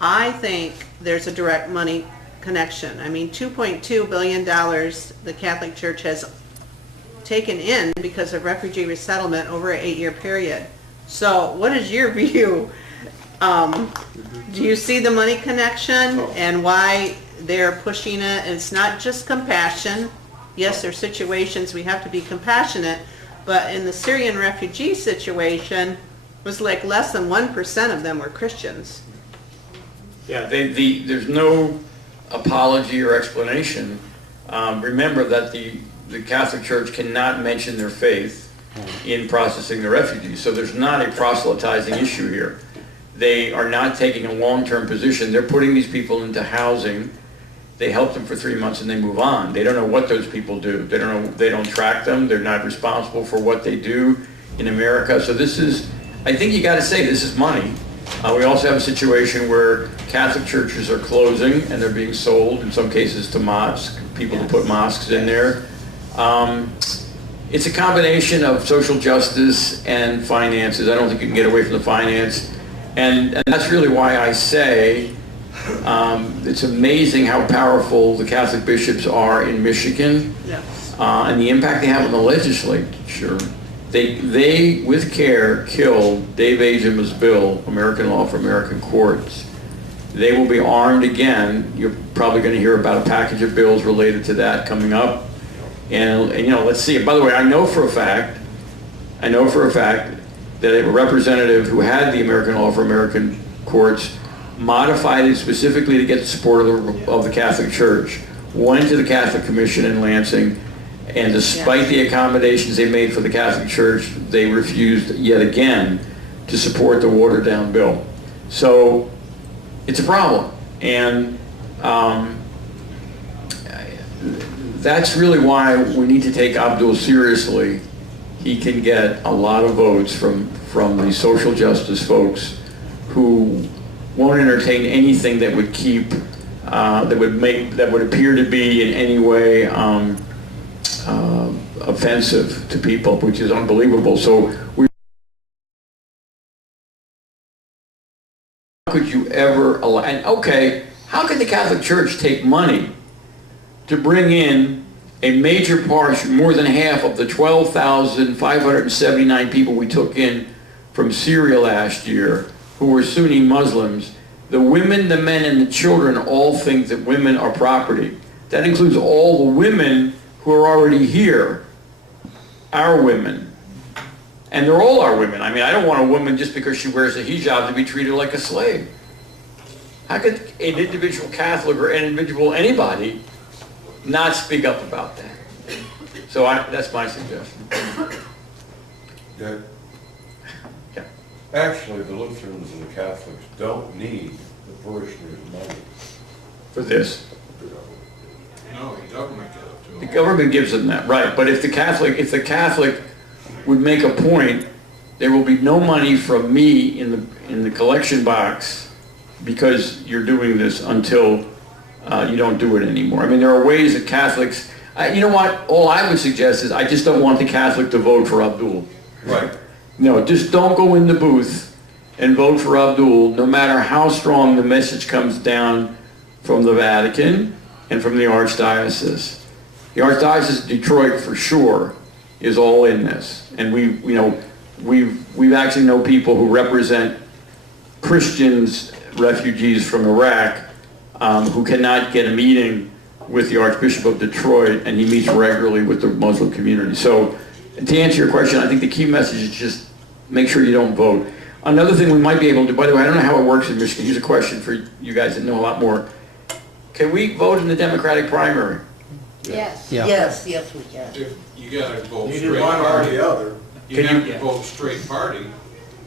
I think there's a direct money connection. I mean, $2.2 billion the Catholic Church has taken in because of refugee resettlement over an 8-year period. So what is your view? Do you see the money connection and why they're pushing it? And it's not just compassion. Yes, there are situations we have to be compassionate, but in the Syrian refugee situation, it was like less than 1% of them were Christians. Yeah, there's no apology or explanation. Remember that the Catholic Church cannot mention their faith in processing the refugees, so there's not a proselytizing issue here. They are not taking a long-term position. They're putting these people into housing. They help them for 3 months and they move on. They don't know what those people do. They don't know. They don't track them. They're not responsible for what they do in America. So this is, I think you got to say, this is money. We also have a situation where Catholic churches are closing and they're being sold, in some cases, to mosques, people to put mosques in there. It's a combination of social justice and finances. I don't think you can get away from the finance. And that's really why I say it's amazing how powerful the Catholic bishops are in Michigan, and the impact they have on the legislature. They with care, killed Dave Aja's bill, American Law for American Courts. They will be armed again. You're probably going to hear about a package of bills related to that coming up. And you know, let's see. By the way, I know for a fact that a representative who had the American Law for American Courts modified it specifically to get the support of the Catholic Church, went to the Catholic Commission in Lansing, and despite the accommodations they made for the Catholic Church, they refused yet again to support the watered-down bill. So it's a problem, and that's really why we need to take Abdul seriously. He can get a lot of votes from the social justice folks who won't entertain anything that would keep that would appear to be in any way offensive to people, which is unbelievable. So how could you ever allow? And okay, how could the Catholic Church take money to bring in a major portion, more than half of the 12,579 people we took in from Syria last year, who were Sunni Muslims? The women, the men, and the children all think that women are property. That includes all the women who are already here, our women. And they're all our women. I mean, I don't want a woman just because she wears a hijab to be treated like a slave. How could an individual Catholic or an individual anybody not speak up about that? So that's my suggestion. Yeah. Yeah. Actually, the Lutherans and the Catholics don't need the parishioners' money. For this. No, the government gives it to The them. government gives them that, right? But if the Catholic would make a point, there will be no money from me in the collection box because you're doing this until you don't do it anymore. I mean, there are ways that Catholics. You know what? All I would suggest is I just don't want the Catholic to vote for Abdul. Right. No, just don't go in the booth and vote for Abdul, no matter how strong the message comes down from the Vatican and from the Archdiocese. The Archdiocese of Detroit, for sure, is all in this, and we've actually know people who represent Christians, refugees from Iraq, who cannot get a meeting with the Archbishop of Detroit, and he meets regularly with the Muslim community. So, to answer your question, I think the key message is just make sure you don't vote. Another thing we might be able to, by the way, I don't know how it works in Michigan. Here's a question for you guys that know a lot more. Can we vote in the Democratic primary? Yes. Yeah. Yes, yes, we can. If you gotta vote You straight do one or party. the other. You Can have you- to vote straight party.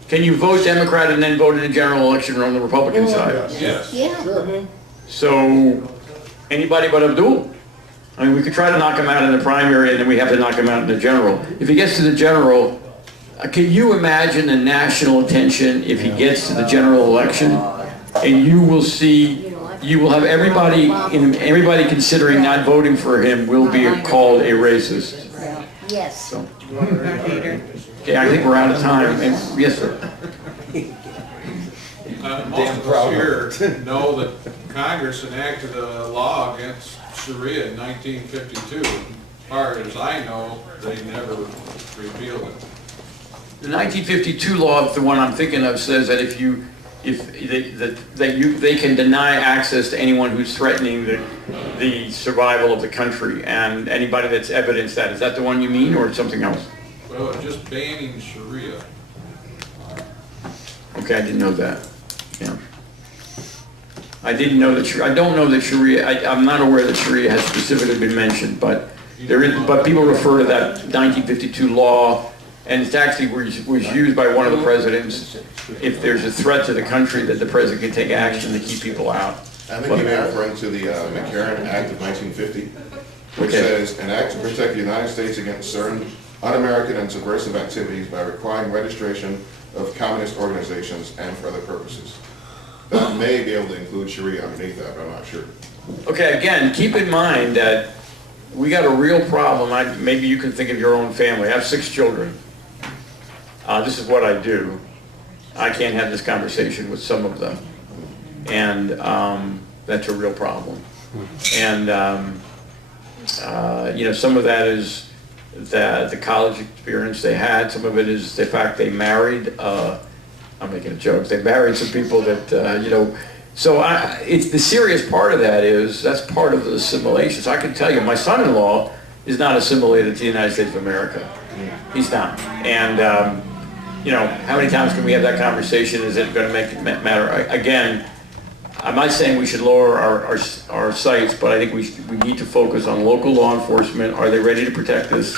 Can you vote Democrat and then vote in the general election on the Republican side? Yes. Yeah. So, anybody but Abdul. I mean, we could try to knock him out in the primary, and then we have to knock him out in the general. If he gets to the general, can you imagine the national attention if he gets to the general election? And you will see, you will have everybody considering not voting for him will be called a racist. Yes. So, okay, I think we're out of time. And, yes, sir. Most of us here know that Congress enacted a law against Sharia in 1952. As far as I know, they never repealed it. The 1952 law, the one I'm thinking of, says that they can deny access to anyone who's threatening the survival of the country, and anybody that's evidenced that. Is that the one you mean, or something else? Well, it's just banning Sharia. Okay, I didn't know that. Yeah. I didn't know that. I don't know that Sharia. I'm not aware that Sharia has specifically been mentioned, but there is. But people refer to that 1952 law, and it actually was used by one of the presidents. If there's a threat to the country, that the president can take action to keep people out. I think you may be referring to the McCarran Act of 1950, which Okay. says, an act to protect the United States against certain un-American and subversive activities by requiring registration of communist organizations and for other purposes. That may be able to include Sharia underneath that, but I'm not sure. Okay, again, keep in mind that we got a real problem. Maybe you can think of your own family. I have 6 children. This is what I do. I can't have this conversation with some of them. And that's a real problem. And, you know, some of that is the college experience they had. Some of it is the fact they married. I'm making a joke. They married some people that, you know, so it's the serious part of that is that's part of the assimilation. So I can tell you, my son-in-law is not assimilated to the United States of America. He's not. And, you know, how many times can we have that conversation? Is it going to make it matter? Again, I'm not saying we should lower our sights, but I think we need to focus on local law enforcement. Are they ready to protect us?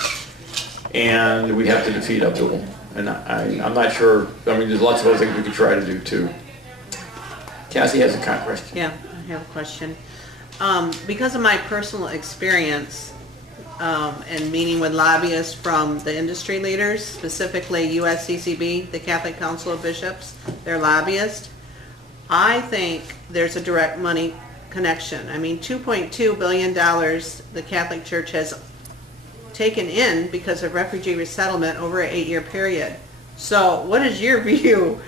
And we have to defeat Abdul. And I'm not sure. I mean, there's lots of other things we could try to do too. Cassie has a question. Yeah, I have a question. Because of my personal experience and meeting with lobbyists from the industry leaders, specifically USCCB, the Catholic Council of Bishops, they're lobbyists, I think there's a direct money connection. I mean, $2.2 billion the Catholic Church has taken in because of refugee resettlement over an 8-year period. So what is your view?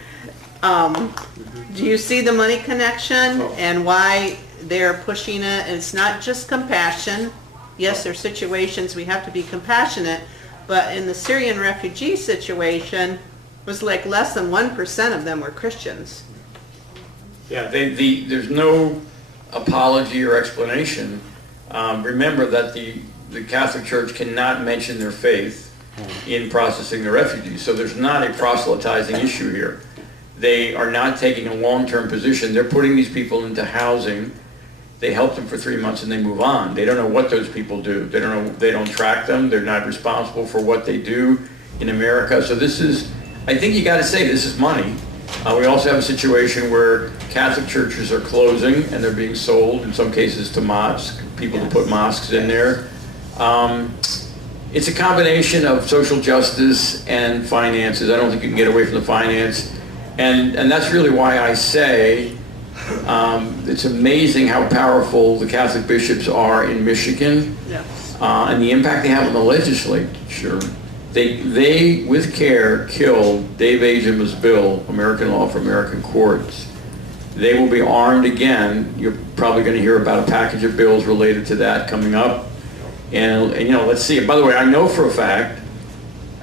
Do you see the money connection and why they're pushing it? And it's not just compassion. Yes, there are situations we have to be compassionate, but in the Syrian refugee situation, it was like less than 1% of them were Christians. Yeah, there's no apology or explanation. Remember that the Catholic Church cannot mention their faith in processing the refugees, so there's not a proselytizing issue here. They are not taking a long-term position. They're putting these people into housing. They help them for 3 months and they move on. They don't know what those people do. They don't know. They don't track them. They're not responsible for what they do in America. So this is, I think you got to say, this is money. We also have a situation where Catholic churches are closing and they're being sold, in some cases, to mosques, people to put mosques in there. It's a combination of social justice and finances. I don't think you can get away from the finance. And that's really why I say it's amazing how powerful the Catholic bishops are in Michigan, and the impact they have on the legislature. They with care, killed Dave Agema's bill, American Law for American Courts. They will be armed again. You're probably going to hear about a package of bills related to that coming up. And you know, let's see. By the way, I know for a fact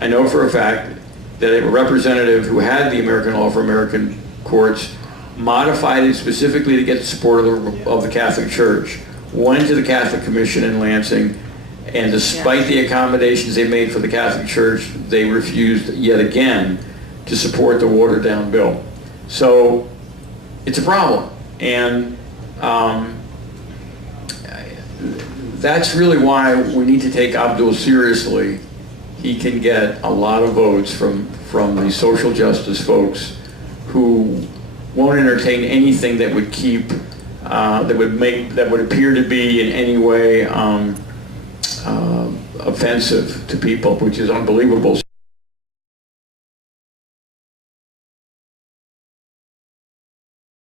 that a representative who had the American Law for American Courts modified it specifically to get the support of the Catholic Church, went to the Catholic Commission in Lansing, and despite the accommodations they made for the Catholic Church, they refused yet again to support the watered-down bill. So it's a problem, and that's really why we need to take Abdul seriously. He can get a lot of votes from the social justice folks who won't entertain anything that would keep that would appear to be in any way offensive to people, which is unbelievable.